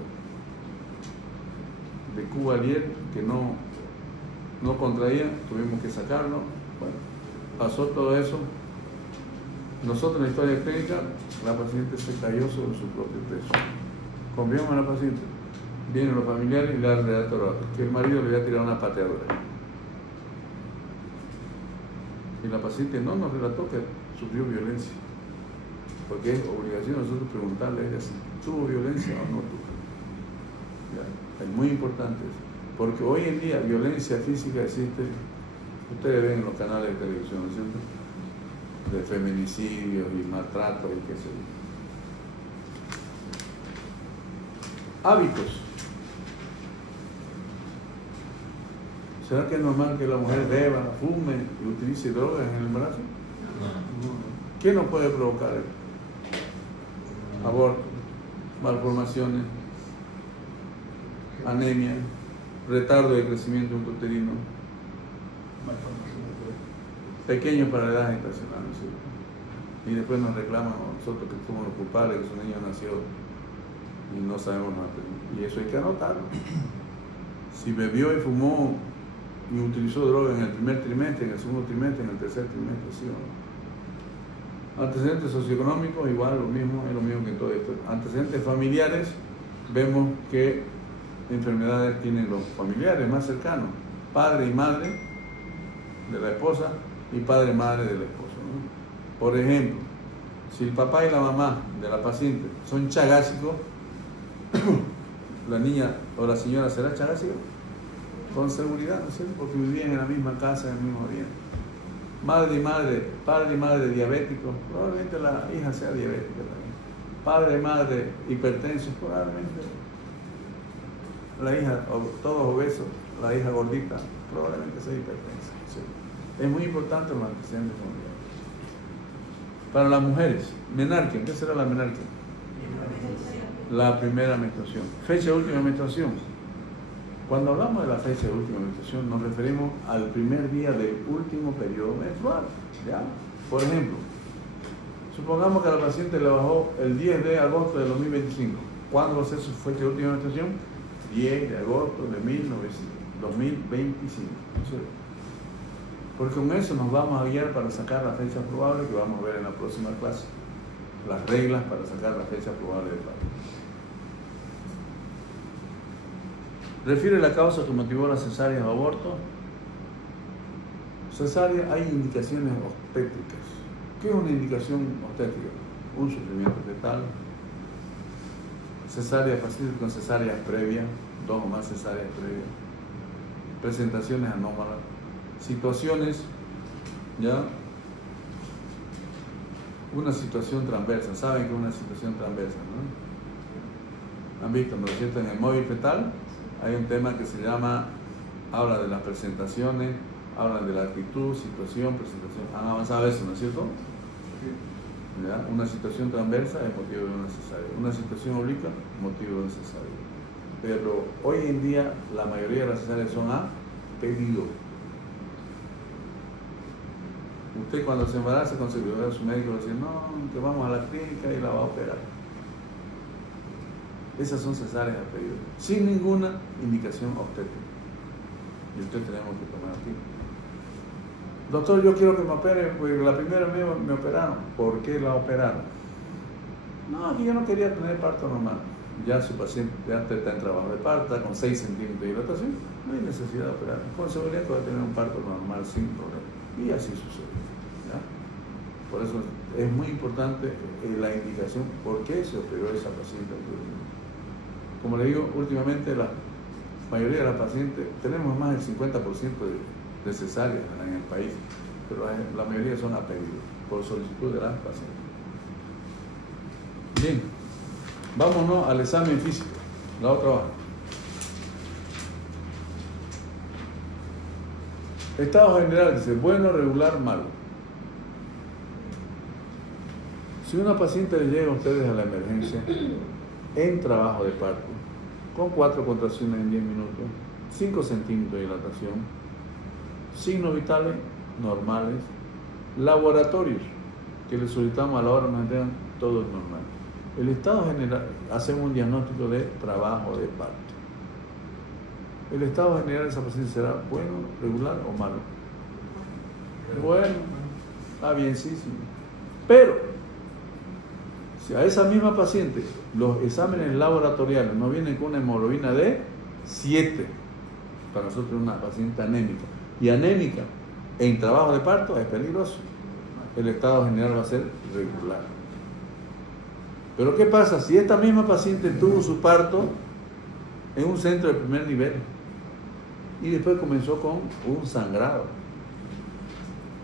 de Cuvalier que no contraía, tuvimos que sacarlo. Bueno, pasó todo eso. Nosotros en la historia clínica, la paciente se cayó sobre su propio peso. Confiamos en la paciente. Vienen los familiares y le relatan que el marido le había tirado una pateadora. Y la paciente no nos relató que sufrió violencia. Porque es obligación nosotros preguntarle a ella si tuvo violencia o no tuvo. ¿Ya? Es muy importante eso. Porque hoy en día violencia física existe, ustedes ven en los canales de televisión, ¿no es cierto? De feminicidios y maltratos y qué sé yo. Hábitos. ¿Será que es normal que la mujer beba, fume y utilice drogas en el embarazo? No. ¿Qué nos puede provocar eso? Aborto, malformaciones, anemia, retardo de crecimiento uterino, pequeños para la edad gestacional, ¿sí? Y después nos reclaman a nosotros que somos los culpables, que su niño nació y no sabemos nada. Y eso hay que anotarlo. Si bebió y fumó y utilizó droga en el primer trimestre, en el segundo trimestre, en el tercer trimestre, ¿sí o no? Antecedentes socioeconómicos, igual lo mismo, es lo mismo que en todo esto. Antecedentes familiares, vemos que enfermedades tienen los familiares más cercanos, padre y madre de la esposa y padre y madre del esposo, ¿no? Por ejemplo, si el papá y la mamá de la paciente son chagásicos, la niña o la señora será chagásica con seguridad, ¿no es cierto? Porque vivían en la misma casa, en el mismo ambiente. Madre y madre, padre y madre diabéticos, probablemente la hija sea diabética también. Padre y madre hipertensos, probablemente la hija, todos obesos, la hija gordita, probablemente sea hipertensa. ¿Sí? Es muy importante los antecedentes familiares. Para las mujeres, menarquia, ¿qué será la menarquia? La primera menstruación. Fecha de última menstruación. Cuando hablamos de la fecha de última menstruación, nos referimos al primer día del último periodo menstrual. ¿Ya? Por ejemplo, supongamos que a la paciente le bajó el 10 de agosto de 2025. ¿Cuándo va a ser su fecha de última menstruación? 10 de agosto de 2025. Porque con eso nos vamos a guiar para sacar la fecha probable que vamos a ver en la próxima clase. Las reglas para sacar la fecha probable del parto. Refiere la causa que motivó la cesárea o aborto. Cesárea, hay indicaciones obstétricas. ¿Qué es una indicación obstétrica? Un sufrimiento fetal. Cesárea, pacientes con cesáreas previas, 2 o más cesáreas previas. Presentaciones anómalas. Situaciones, ¿ya? Una situación transversa. ¿Saben que es una situación transversa, no? ¿Han visto, no es cierto? En el móvil fetal hay un tema que se llama, habla de las presentaciones, hablan de la actitud, situación, presentación. Han avanzado eso, ¿no es cierto? ¿Ya? Una situación transversa es motivo de una cesárea. Una situación oblicua, motivo de una cesárea. Pero hoy en día la mayoría de las cesáreas son a pedido. Usted cuando se embaraza con seguridad, su médico le dice, no, que vamos a la clínica y la va a operar. Esas son cesáreas a pedido, sin ninguna indicación obstétrica. Y usted tenemos que tomar aquí. Doctor, yo quiero que me opere, porque la primera vez me operaron. ¿Por qué la operaron? No, aquí yo no quería tener parto normal. Ya su paciente ya está en trabajo de parto, con 6 centímetros de dilatación, no hay necesidad de operar. Con seguridad que va a tener un parto normal sin problema. Y así sucede. ¿Ya? Por eso es muy importante la indicación por qué se operó esa paciente. Como le digo, últimamente la mayoría de las pacientes, tenemos más del 50% de cesáreas en el país, pero la mayoría son a pedido, por solicitud de las pacientes. Bien, vámonos al examen físico, la otra hoja. Estado general dice, bueno, regular, malo. Si una paciente le llega a ustedes a la emergencia en trabajo de parto, con 4 contracciones en 10 minutos, 5 centímetros de dilatación, signos vitales normales, laboratorios que le solicitamos a la hora nos entregan todo es normal. El estado general, hacemos un diagnóstico de trabajo de parto. El estado general de esa paciente será bueno, regular o malo. Bueno, está bienísimo. Pero, si a esa misma paciente los exámenes laboratoriales no vienen con una hemoglobina de 7, para nosotros es una paciente anémica, y anémica en trabajo de parto es peligroso. El estado general va a ser regular. Pero ¿qué pasa si esta misma paciente tuvo su parto en un centro de primer nivel y después comenzó con un sangrado,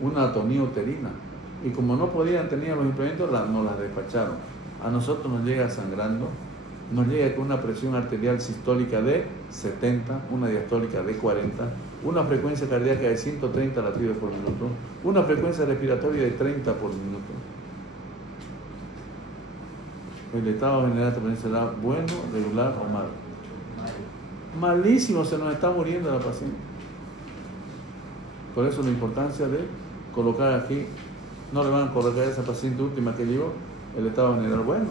una atonía uterina, y como no podían tener los implementos, nos las despacharon? A nosotros nos llega sangrando, nos llega con una presión arterial sistólica de 70, una diastólica de 40, una frecuencia cardíaca de 130 latidos por minuto, una frecuencia respiratoria de 30 por minuto. El estado general también será bueno, regular o malo. Malísimo, se nos está muriendo la paciente. Por eso la importancia de colocar aquí, no le van a colocar a esa paciente última que llegó el estado general bueno.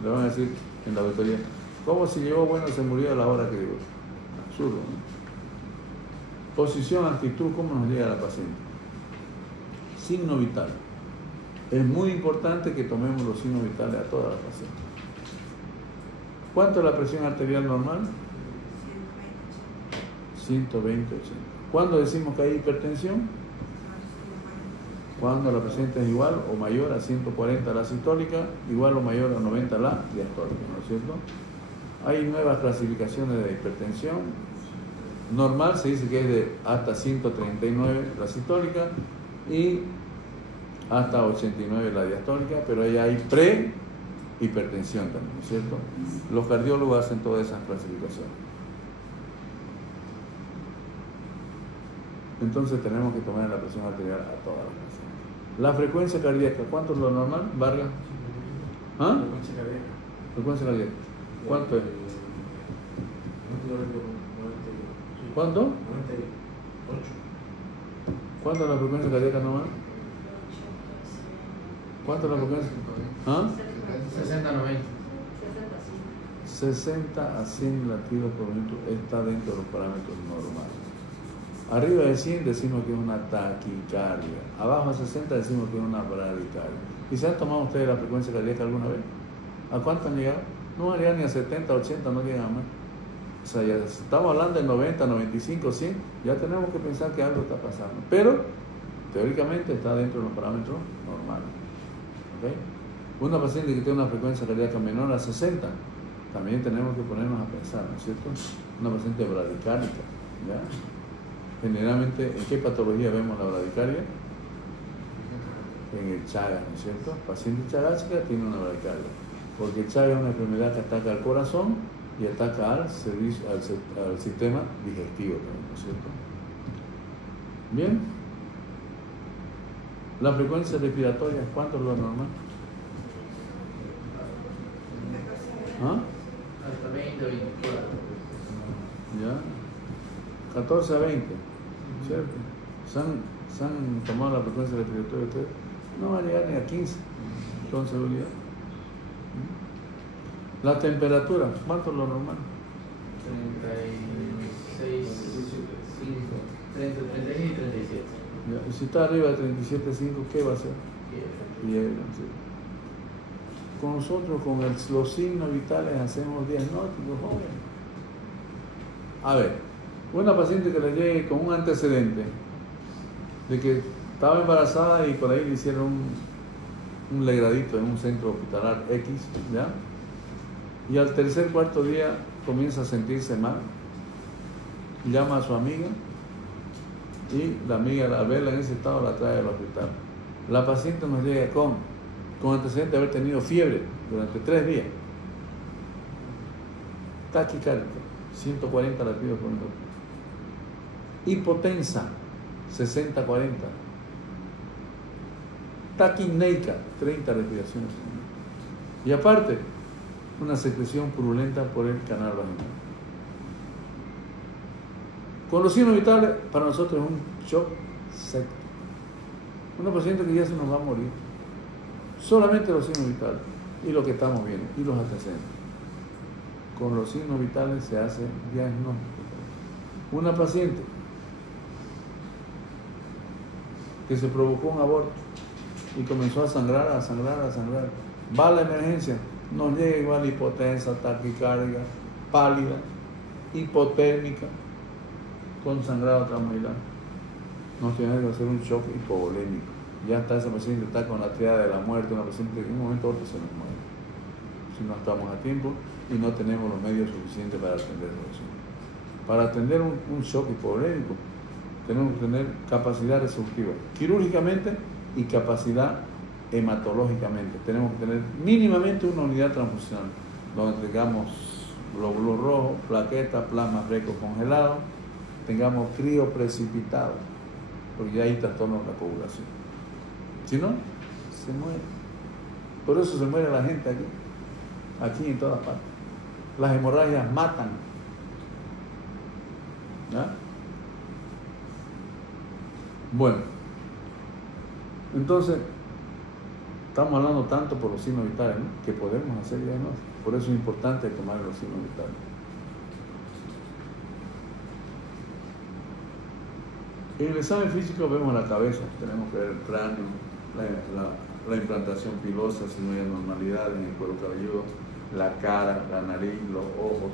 Le van a decir en la auditoría, ¿cómo si llegó bueno se murió a la hora que llegó? Absurdo, ¿no? Posición, actitud, ¿cómo nos llega a la paciente? Signo vital. Es muy importante que tomemos los signos vitales a todas las pacientes. ¿Cuánto es la presión arterial normal? 120-80. ¿Cuándo decimos que hay hipertensión? Cuando la paciente es igual o mayor a 140 la sistólica, igual o mayor a 90 la diastólica, ¿no es cierto? Hay nuevas clasificaciones de hipertensión. Normal se dice que es de hasta 139 la sistólica y hasta 89 la diastólica, pero ahí hay pre-hipertensión también, ¿no es cierto? Los cardiólogos hacen todas esas clasificaciones. Entonces tenemos que tomar la presión arterial a todas las pacientes. La frecuencia cardíaca, ¿cuánto es lo normal, Vargas? ¿Ah? Frecuencia cardíaca. Frecuencia cardíaca. ¿Cuánto es? ¿Cuánto? 98. ¿Cuánto es la frecuencia cardíaca normal? ¿Cuánto es la frecuencia? ¿Ah? 60-90. 60 a 100 latidos por minuto está dentro de los parámetros normales. Arriba de 100 decimos que es una taquicardia. Abajo de 60 decimos que es una bradicardia. ¿Y se han tomado ustedes la frecuencia cardíaca alguna vez? ¿A cuánto han llegado? No han llegado ni a 70, 80, no llegan a más. O sea, ya estamos hablando de 90, 95, 100. Ya tenemos que pensar que algo está pasando. Pero, teóricamente, está dentro de los parámetros normales. ¿Okay? Una paciente que tiene una frecuencia cardíaca menor a 60, también tenemos que ponernos a pensar, ¿no es cierto? Una paciente bradicárdica, ¿ya? Generalmente, ¿en qué patología vemos la bradicardia? En el Chagas, ¿no es cierto? Paciente chagásica tiene una bradicardia, porque el Chagas es una enfermedad que ataca al corazón y ataca al sistema digestivo también, ¿no es cierto? Bien. La frecuencia respiratoria, ¿cuánto es lo normal? ¿Ah? Hasta 20 o 24. ¿Ya? 14 a 20, ¿cierto? ¿Se han tomado la frecuencia respiratoria ustedes? No va a llegar ni a 15, con seguridad. La temperatura, ¿cuánto es lo normal? 36, 36 y 37. ¿Ya? Y si está arriba de 37.5, ¿qué va a ser? Fiebre, ¿sí? Con nosotros, con los signos vitales, hacemos diagnósticos jóvenes. A ver, una paciente que le llegue con un antecedente de que estaba embarazada y por ahí le hicieron un legradito en un centro hospitalar X, ¿ya? Y al tercer, cuarto día comienza a sentirse mal, llama a su amiga y la amiga, al verla en ese estado, la trae al hospital. La paciente nos llega con antecedente de haber tenido fiebre durante 3 días, taquicárdica, 140 latidos por minuto, hipotensa, 60-40, taquineica, 30 respiraciones. Y aparte, una secreción purulenta por el canal vaginal. Con los signos vitales, para nosotros es un shock seco. Una paciente que ya se nos va a morir. Solamente los signos vitales y lo que estamos viendo y los antecedentes. Con los signos vitales se hace diagnóstico. Una paciente que se provocó un aborto y comenzó a sangrar, va a la emergencia, nos llega igual hipotensa, taquicardia, pálida, hipotérmica, con sangrado transmural. Nos tiene que hacer un shock hipovolémico. Ya está esa paciente, está con la triada de la muerte, una paciente que en un momento u otro se nos muere. Si no estamos a tiempo y no tenemos los medios suficientes para atenderlo. Para atender un shock hipovolémico, tenemos que tener capacidad resolutiva quirúrgicamente y capacidad hematológicamente. Tenemos que tener mínimamente una unidad transfusional donde tengamos glóbulos rojos, plaquetas, plasma fresco congelado, tengamos crío precipitado, porque ya hay trastornos de la coagulación. Si no, se muere. Por eso se muere la gente aquí en todas partes. Las hemorragias matan. ¿Ya? Bueno, entonces estamos hablando tanto por los signos vitales, ¿no?, que podemos hacer diagnóstico. Por eso es importante tomar los signos vitales. En el examen físico vemos la cabeza, tenemos que ver el cráneo, la implantación pilosa, si no hay anormalidad en el cuero cabelludo, la cara, la nariz, los ojos,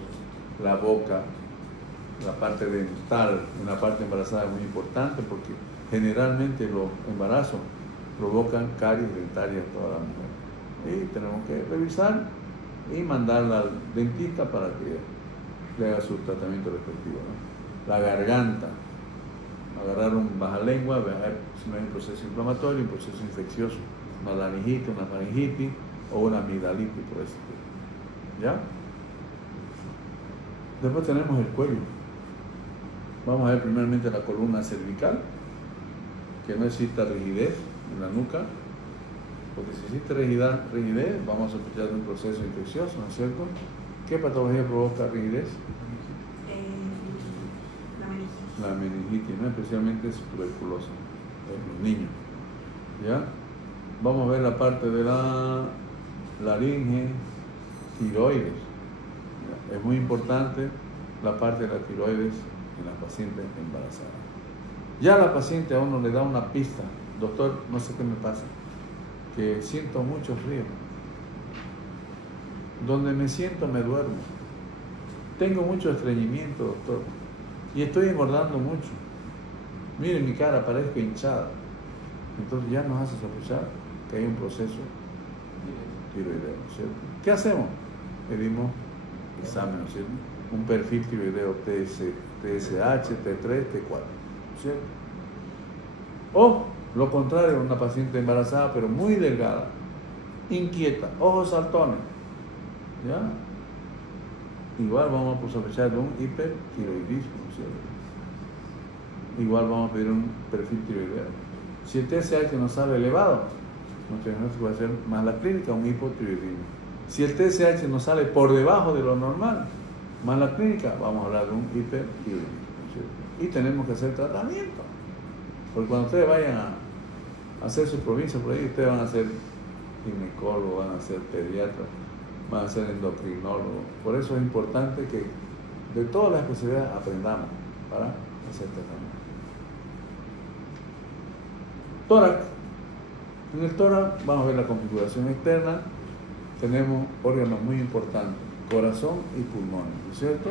la boca, la parte dental. Una parte embarazada es muy importante porque generalmente los embarazos provocan caries dentarias a toda la mujer. Y tenemos que revisar y mandarla al dentista para que le haga su tratamiento respectivo, ¿no? La garganta, agarrar un bajalengua, ver si no hay un proceso inflamatorio, un proceso infeccioso, una laringitis, una faringitis o una amigdalitis por ese tipo. ¿Ya? Después tenemos el cuello. Vamos a ver primeramente la columna cervical, que no exista rigidez en la nuca, porque si existe rigidez, vamos a sospechar de un proceso infeccioso, ¿no es cierto? ¿Qué patología provoca rigidez? La meningitis, ¿no? Especialmente es tuberculosa en los niños. ¿Ya? Vamos a ver la parte de la laringe, tiroides. ¿Ya? Es muy importante la parte de la tiroides en las pacientes embarazadas. Ya la paciente a uno le da una pista: doctor, no sé qué me pasa, que siento mucho frío, donde me siento me duermo, tengo mucho estreñimiento, doctor, y estoy engordando mucho, miren mi cara, parezco hinchada. Entonces ya nos hace sospechar que hay un proceso tiroideo, ¿cierto? ¿Qué hacemos? Pedimos examen, ¿cierto? Un perfil tiroideo TSH, T3, T4, ¿cierto? O lo contrario, una paciente embarazada pero muy delgada, inquieta, ojos saltones, ¿ya? Igual vamos a sospechar de un hipertiroidismo, ¿cierto? Igual vamos a pedir un perfil tiroideo. Si el TSH nos sale elevado, nuestro diagnóstico va a ser más la clínica, un hipotiroidismo. Si el TSH nos sale por debajo de lo normal, más la clínica, vamos a hablar de un hipertiroidismo, ¿cierto? Y tenemos que hacer tratamiento. Porque cuando ustedes vayan a hacer su provincia por ahí, ustedes van a ser ginecólogos, van a ser pediatras, van a ser endocrinólogos. Por eso es importante que de todas las especialidades aprendamos para hacer tratamiento. Tórax. En el tórax vamos a ver la configuración externa. Tenemos órganos muy importantes: corazón y pulmones, ¿no es cierto?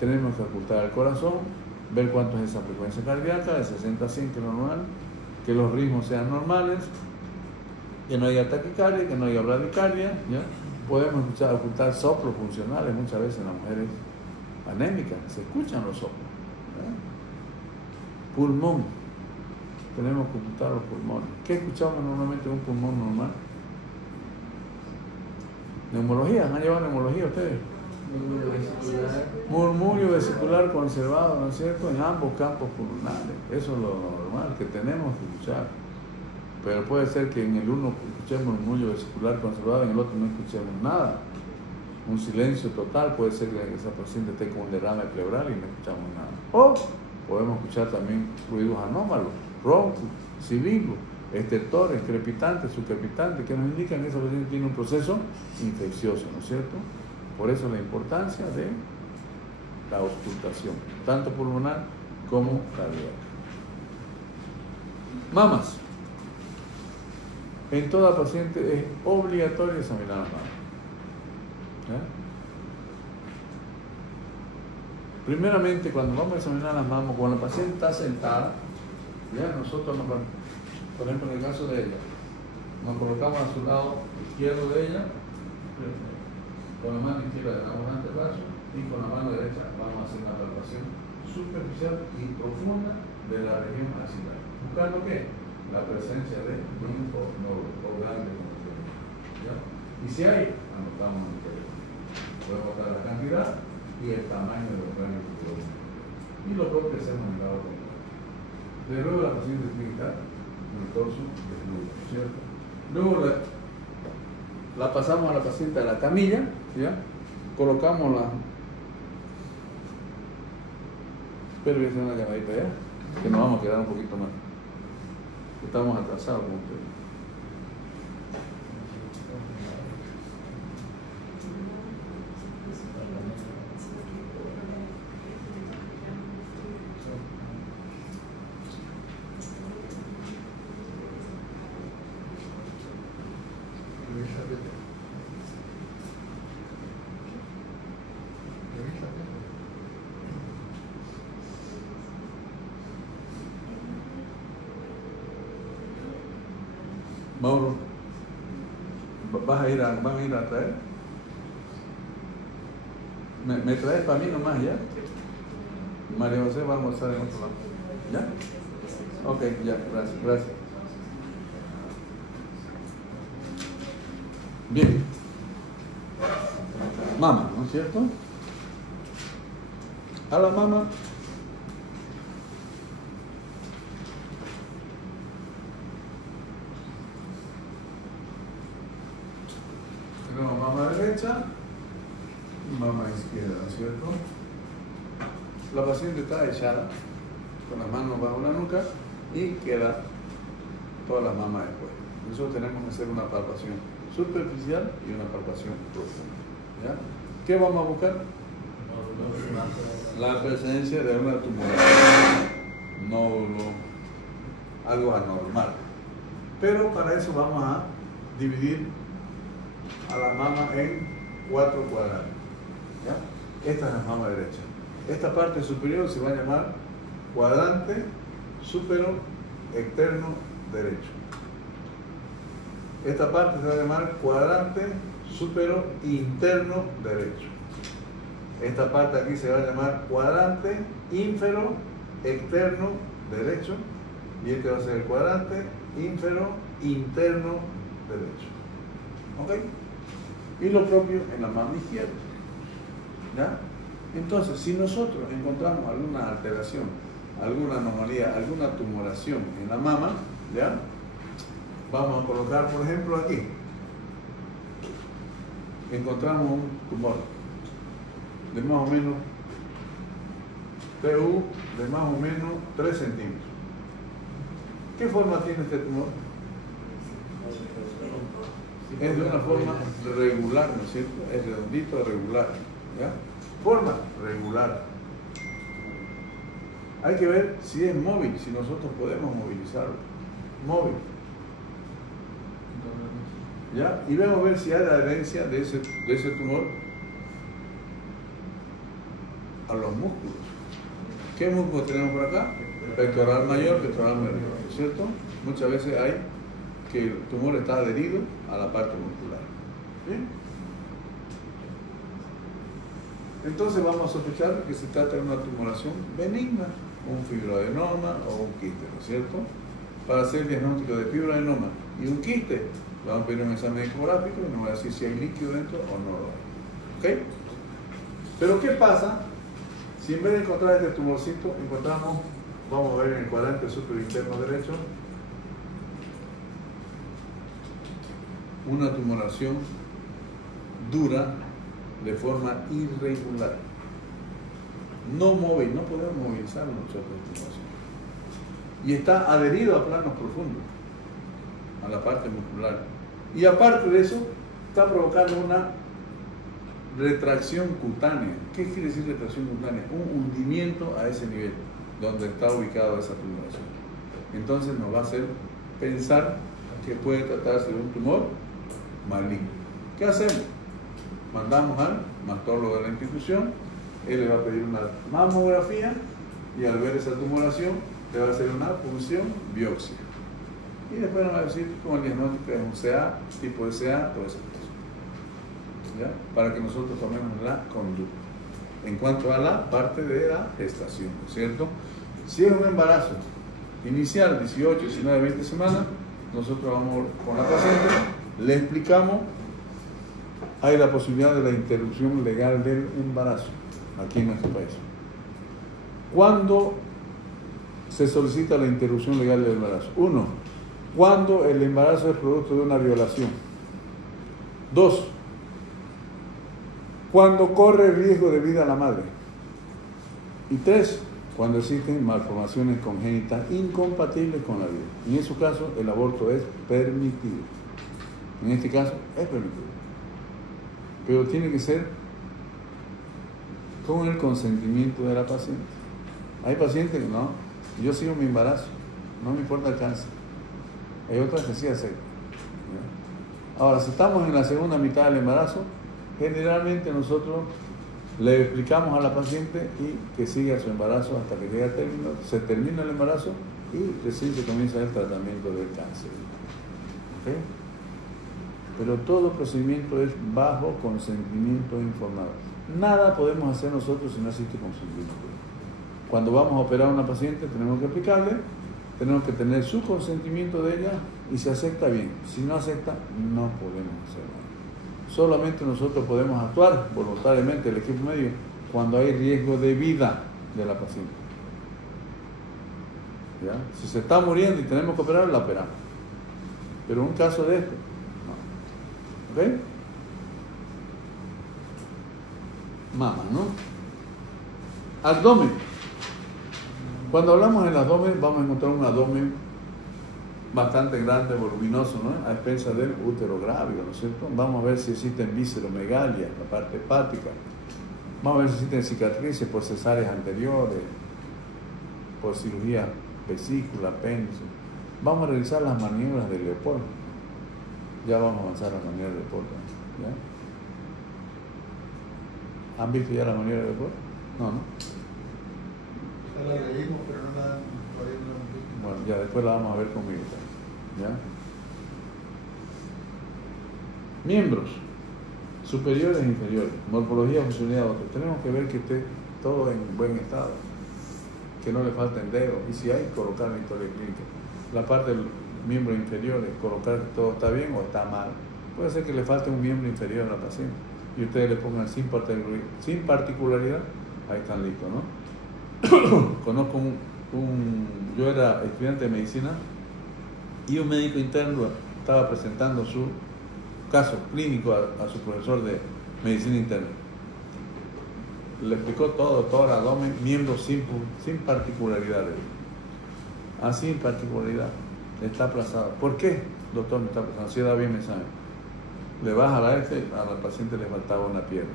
Tenemos que ocultar el corazón, ver cuánto es esa frecuencia cardíaca, de 60 a 100, que es normal, que los ritmos sean normales, que no haya taquicardia, que no haya bradicardia, ¿ya? Podemos ocultar soplos funcionales, muchas veces en las mujeres anémicas se escuchan los soplos, ¿ya? Pulmón, tenemos que ocultar los pulmones. ¿Qué escuchamos normalmente en un pulmón normal? Neumología, ¿han llevado neumología ustedes? Murmullo vesicular conservado, ¿no es cierto?, en ambos campos pulmonares. Eso es lo normal que tenemos que escuchar. pero puede ser que en el uno escuchemos un murmullo vesicular conservado, en el otro no escuchemos nada. Un silencio total, puede ser que esa paciente esté con un derrame pleural y no escuchamos nada. O podemos escuchar también ruidos anómalos, roncos, sibilos, estertores, crepitantes, subcrepitantes, que nos indican que esa paciente tiene un proceso infeccioso, ¿no es cierto? Por eso la importancia de la auscultación, tanto pulmonar como cardíaca. Mamas. En toda paciente es obligatorio examinar las mamas. ¿Ya? Primeramente, cuando vamos a examinar las mamas, cuando la paciente está sentada, ¿ya? Nosotros, por ejemplo, en el caso de ella, nos colocamos a su lado izquierdo de ella, con la mano izquierda dejamos ante el brazo y con la mano derecha vamos a hacer una palpación superficial y profunda de la región axilar. ¿Buscando qué? La presencia de linfonodos o ganglios. Y si hay, anotamos el interior. Podemos dar la cantidad y el tamaño de los ganglios. Y lo propio que hacemos en el lado contrario. De luego la paciente tiene que estar en el torso desnudo, ¿cierto? Luego la pasamos a la paciente a la camilla, ¿ya? Colocamos la... Espero que sea una llamadita ya, que nos vamos a quedar un poquito más. Estamos atrasados con ustedes. Mauro, ¿van a ir a traer? ¿Me traes para mí nomás ya? María José va a almorzar en otro lado. ¿Ya? Ok, ya, gracias. Bien. Mama, ¿no es cierto? A la mama. Tenemos mama derecha y mama izquierda, ¿no es cierto? La paciente está echada con las manos bajo la nuca y queda todas las mamas después. Nosotros tenemos que hacer una palpación superficial y una palpación profunda. ¿Ya? ¿Qué vamos a buscar? La presencia de una tumoración, nódulo, algo anormal. Pero para eso vamos a dividir a la mama en 4 cuadrantes. ¿Ya? Esta es la mama derecha. Esta parte superior se va a llamar cuadrante súpero externo derecho. Esta parte se va a llamar cuadrante súpero interno derecho. Esta parte aquí se va a llamar cuadrante ínfero externo derecho. Y este va a ser el cuadrante ínfero interno derecho. ¿Ok? Y lo propio en la mama izquierda. ¿Ya? Entonces, si nosotros encontramos alguna alteración, alguna anomalía, alguna tumoración en la mama, ¿ya? Vamos a colocar, por ejemplo, aquí. Encontramos un tumor de más o menos TU de más o menos 3 centímetros. ¿Qué forma tiene este tumor? Es de una forma regular, ¿no es cierto? Es redondito, regular. ¿Ya? Forma regular. Hay que ver si es móvil, si nosotros podemos movilizarlo. Móvil. ¿Ya? Y vamos a ver si hay adherencia de ese tumor a los músculos. ¿Qué músculos tenemos por acá? Pectoral mayor, pectoral menor, ¿no es cierto? Muchas veces hay que el tumor está adherido a la parte muscular. ¿Bien? Entonces vamos a sospechar que se trata de una tumoración benigna, un fibroadenoma o un quiste, ¿no es cierto? Para hacer el diagnóstico de fibroadenoma y un quiste, le vamos a pedir un examen ecográfico y nos va a decir si hay líquido dentro o no lo hay. ¿Ok? Pero ¿qué pasa si en vez de encontrar este tumorcito encontramos, vamos a ver en el cuadrante superinterno derecho, una tumoración dura de forma irregular. No podemos movilizar nosotros la tumoración. Y está adherido a planos profundos, a la parte muscular. Y aparte de eso, está provocando una retracción cutánea. ¿Qué quiere decir retracción cutánea? Un hundimiento a ese nivel, donde está ubicada esa tumoración. Entonces nos va a hacer pensar que puede tratarse de un tumor maligno. ¿Qué hacemos? Mandamos al mastólogo de la institución, él le va a pedir una mamografía y al ver esa tumoración le va a hacer una punción biopsia. Y después nos va a decir cómo el diagnóstico es un CA, tipo de CA, todas esas cosas. ¿Ya? Para que nosotros tomemos la conducta. En cuanto a la parte de la gestación, ¿cierto? Si es un embarazo inicial, 18, 19, 20 semanas, nosotros vamos con la paciente, le explicamos, hay la posibilidad de la interrupción legal del embarazo aquí en nuestro país. ¿Cuándo se solicita la interrupción legal del embarazo? 1. Cuando el embarazo es producto de una violación. 2. Cuando corre riesgo de vida a la madre. Y 3. Cuando existen malformaciones congénitas incompatibles con la vida. En ese caso, el aborto es permitido. En este caso, es permitido. Pero tiene que ser con el consentimiento de la paciente. Hay pacientes que no, yo sigo mi embarazo, no me importa el cáncer. Hay otras que sí aceptan. Ahora, si estamos en la segunda mitad del embarazo, generalmente nosotros le explicamos a la paciente y que siga su embarazo hasta que llegue a término, se termina el embarazo y recién se comienza el tratamiento del cáncer. ¿Okay? Pero todo procedimiento es bajo consentimiento informado. Nada podemos hacer nosotros si no existe consentimiento. Cuando vamos a operar a una paciente tenemos que explicarle, tenemos que tener su consentimiento de ella y si acepta bien. Si no acepta, no podemos hacer nada. Solamente nosotros podemos actuar voluntariamente, el equipo médico, cuando hay riesgo de vida de la paciente. ¿Ya? Si se está muriendo y tenemos que operar, la operamos. Pero en un caso de este, no. ¿Ok? Mama, ¿no? Abdomen. Cuando hablamos del abdomen, vamos a encontrar un abdomen bastante grande, voluminoso, ¿no? A expensas del útero grávido, ¿no es cierto? Vamos a ver si existen visceromegalias, la parte hepática. Vamos a ver si existen cicatrices por cesáreas anteriores, por cirugía vesícula, apéndice. Vamos a realizar las maniobras de Leopold. Ya vamos a avanzar las maniobras de Leopold, ¿ya? ¿Han visto ya la maniobra de Leopold? No, ¿no? Ya la leímos, pero no la todavía no la hemos visto. Bueno, ya después la vamos a ver conmigo. ¿Ya? Miembros superiores e inferiores, morfología, funcionalidad, otro. Tenemos que ver que esté todo en buen estado, que no le falten dedos, y si hay, colocar la historia clínica. La parte del miembro inferior, colocar que todo está bien o está mal. Puede ser que le falte un miembro inferior a la paciente y ustedes le pongan sin particularidad, ahí están listos, ¿no? Conozco yo era estudiante de medicina y un médico interno estaba presentando su caso clínico a su profesor de medicina interna. Le explicó todo el abdomen, miembros sin particularidades. Así en particularidad, está aplazado. ¿Por qué, doctor, me está aplazado? Si da bien el examen. Le baja la F, a la paciente le faltaba una pierna.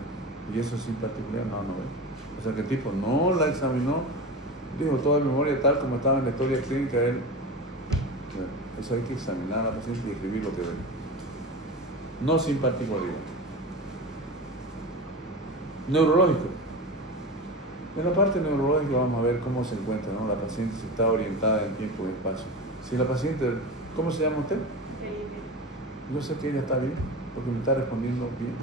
Y eso sin particularidad, no ve. O sea que el tipo no la examinó, dijo todo de memoria tal como estaba en la historia clínica él. Eso hay que examinar a la paciente y escribir lo que ve. No sin particularidad. Neurológico. En la parte neurológica vamos a ver cómo se encuentra, ¿no? La paciente si está orientada en tiempo y espacio. Si la paciente, ¿cómo se llama usted? Yo sé que ella está bien, porque me está respondiendo bien.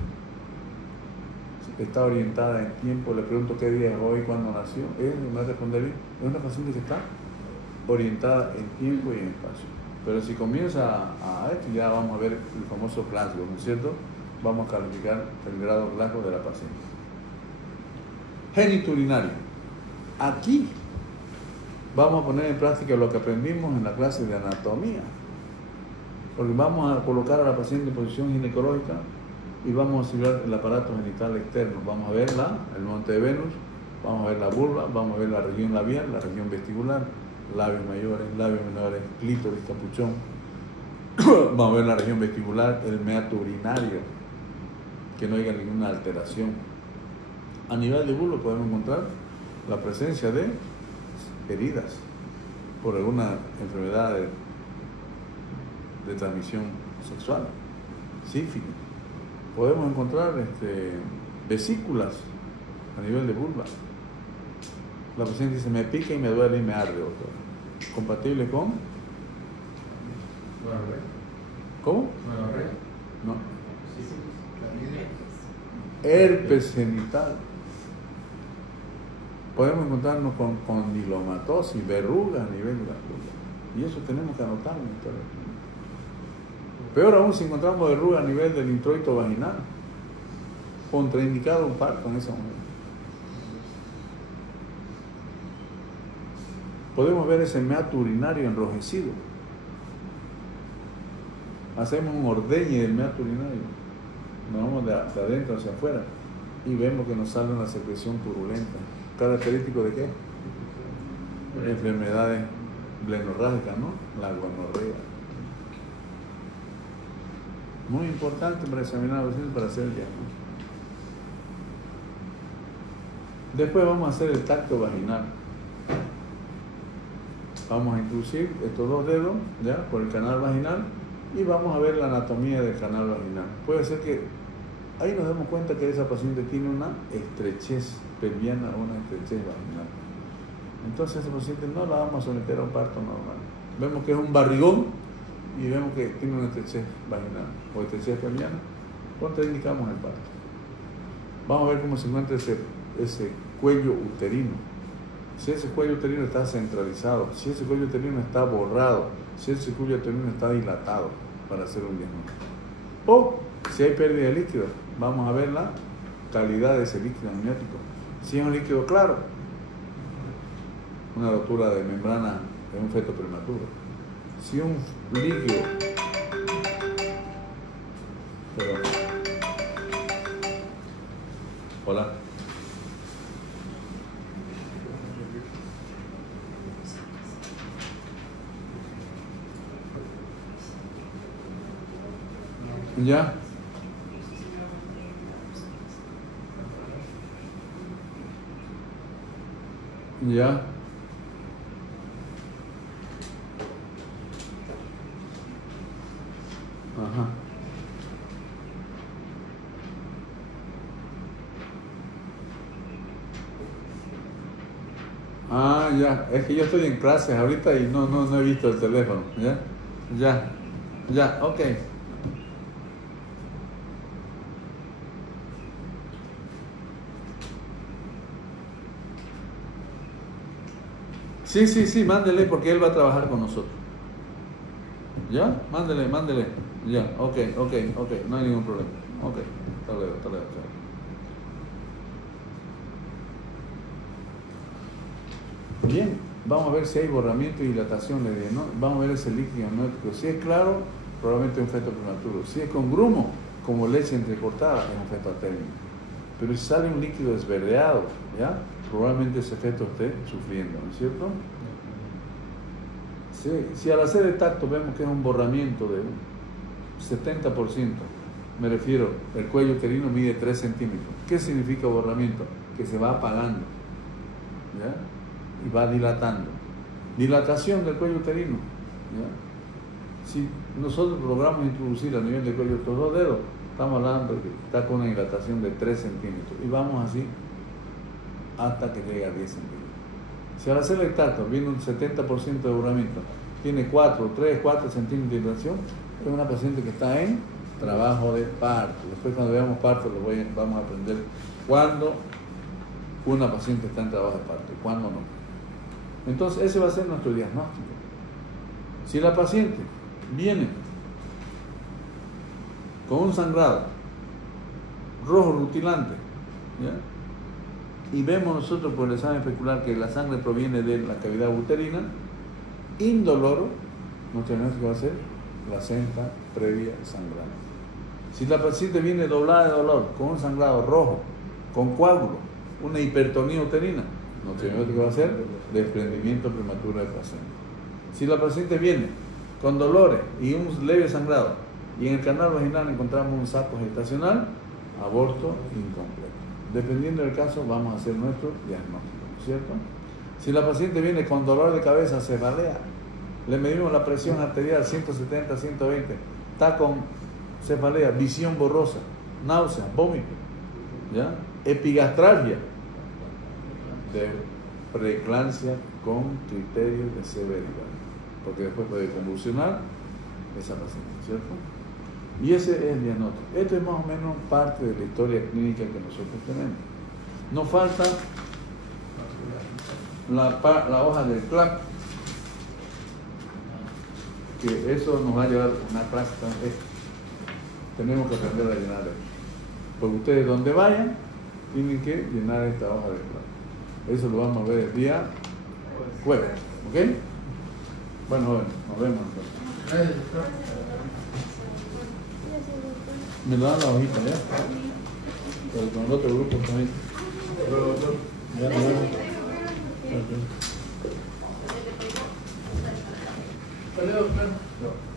Si está orientada en tiempo, le pregunto qué día es hoy, cuándo nació, ella me va a responder bien. Es una paciente que está orientada en tiempo y en espacio. Pero si comienza a esto, ya vamos a ver el famoso Glasgow, ¿no es cierto? Vamos a calificar el grado Glasgow de la paciente. Genitourinario. Aquí vamos a poner en práctica lo que aprendimos en la clase de anatomía. Porque vamos a colocar a la paciente en posición ginecológica y vamos a observar el aparato genital externo. Vamos a ver el monte de Venus, vamos a ver la vulva, vamos a ver la región labial, la región vestibular, labios mayores, labios menores, clítoris, capuchón. Vamos a ver la región vestibular, el meato urinario, que no haya ninguna alteración. A nivel de vulva podemos encontrar la presencia de heridas por alguna enfermedad de transmisión sexual, sífilis. Podemos encontrar vesículas a nivel de vulva. La paciente dice, me pica y me duele y me arde, doctor. ¿Compatible con? ¿Cómo? No. Herpes genital. Podemos encontrarnos con condilomatosis, verrugas a nivel de la vulva. Y eso tenemos que anotarlo. Peor aún si encontramos verrugas a nivel del introito vaginal. Contraindicado un parto en ese momento. Podemos ver ese meato urinario enrojecido. Hacemos un ordeñe del meato urinario. Nos vamos de adentro hacia afuera y vemos que nos sale una secreción purulenta. ¿Característico de qué? Enfermedades blenorrágicas, ¿no? La gonorrea. Muy importante para examinar a los pacientes para hacer el diagnóstico. Después vamos a hacer el tacto vaginal. Vamos a introducir estos dos dedos ya por el canal vaginal y vamos a ver la anatomía del canal vaginal. Puede ser que ahí nos demos cuenta que esa paciente tiene una estrechez pelviana o una estrechez vaginal. Entonces esa paciente no la vamos a someter a un parto normal. Vemos que es un barrigón y vemos que tiene una estrechez vaginal o estrechez pelviana, contraindicamos el parto. Vamos a ver cómo se encuentra ese cuello uterino. Si ese cuello uterino está centralizado, si ese cuello uterino está borrado, si ese cuello uterino está dilatado, para hacer un diagnóstico. O si hay pérdida de líquido, vamos a ver la calidad de ese líquido amniótico. Si es un líquido claro, una rotura de membrana de un feto prematuro. Si un líquido, hola. Ya. Ya. Ajá. Ah, ya. Es que yo estoy en clases ahorita y no he visto el teléfono. Ya. Ya. Ya. Ok. Sí, mándele porque él va a trabajar con nosotros. ¿Ya? Mándele. Ya, ok, no hay ningún problema. Ok, hasta luego. Bien, vamos a ver si hay borramiento y dilatación, ¿no? Vamos a ver ese líquido amniótico. Si es claro, probablemente es un feto prematuro. Si es con grumo, como leche entrecortada, es un feto atérmico. Pero si sale un líquido esverdeado, ¿ya? Probablemente ese feto esté sufriendo, ¿no es cierto? Sí. Si al hacer el tacto vemos que es un borramiento de un 70%, me refiero, el cuello uterino mide 3 centímetros. ¿Qué significa borramiento? Que se va apagando, ¿ya? Y va dilatando. Dilatación del cuello uterino, ¿ya? Si nosotros logramos introducir a nivel del cuello estos dos dedos, estamos hablando de que está con una dilatación de 3 centímetros. Y vamos así hasta que llegue a 10 centímetros. Si al hacer el tacto, viendo un 70% de borramiento, tiene 4 centímetros de dilatación, es una paciente que está en trabajo de parto. Después cuando veamos parto vamos a aprender cuándo una paciente está en trabajo de parto y cuándo no. Entonces ese va a ser nuestro diagnóstico. Si la paciente viene con un sangrado rojo rutilante, ¿ya? Y vemos nosotros por el examen especular que la sangre proviene de la cavidad uterina, indoloro, nuestro diagnóstico va a ser placenta previa sangrado. Si la paciente viene doblada de dolor, con un sangrado rojo, con coágulo, una hipertonía uterina, nuestro diagnóstico va a ser desprendimiento prematuro de placenta. Si la paciente viene con dolores y un leve sangrado, y en el canal vaginal encontramos un saco gestacional, aborto incompleto. Dependiendo del caso, vamos a hacer nuestro diagnóstico, ¿cierto? Si la paciente viene con dolor de cabeza, cefalea, le medimos la presión arterial 170, 120, está con cefalea, visión borrosa, náuseas, vómito, ¿ya? Epigastralgia, de preeclampsia con criterios de severidad, porque después puede convulsionar esa paciente, ¿cierto? Y ese es el diagnóstico. Esto es más o menos parte de la historia clínica que nosotros tenemos. Nos falta la hoja del CLAP, que eso nos va a llevar una clase también. Tenemos que aprender a llenar esto. Porque ustedes donde vayan, tienen que llenar esta hoja del CLAP. Eso lo vamos a ver el día jueves, ¿ok? Bueno, nos vemos entonces. Gracias, doctor. Me lo dan la hojita, ¿ya? Pero con el otro grupo también. Ya nos vemos. Hasta luego, doctor.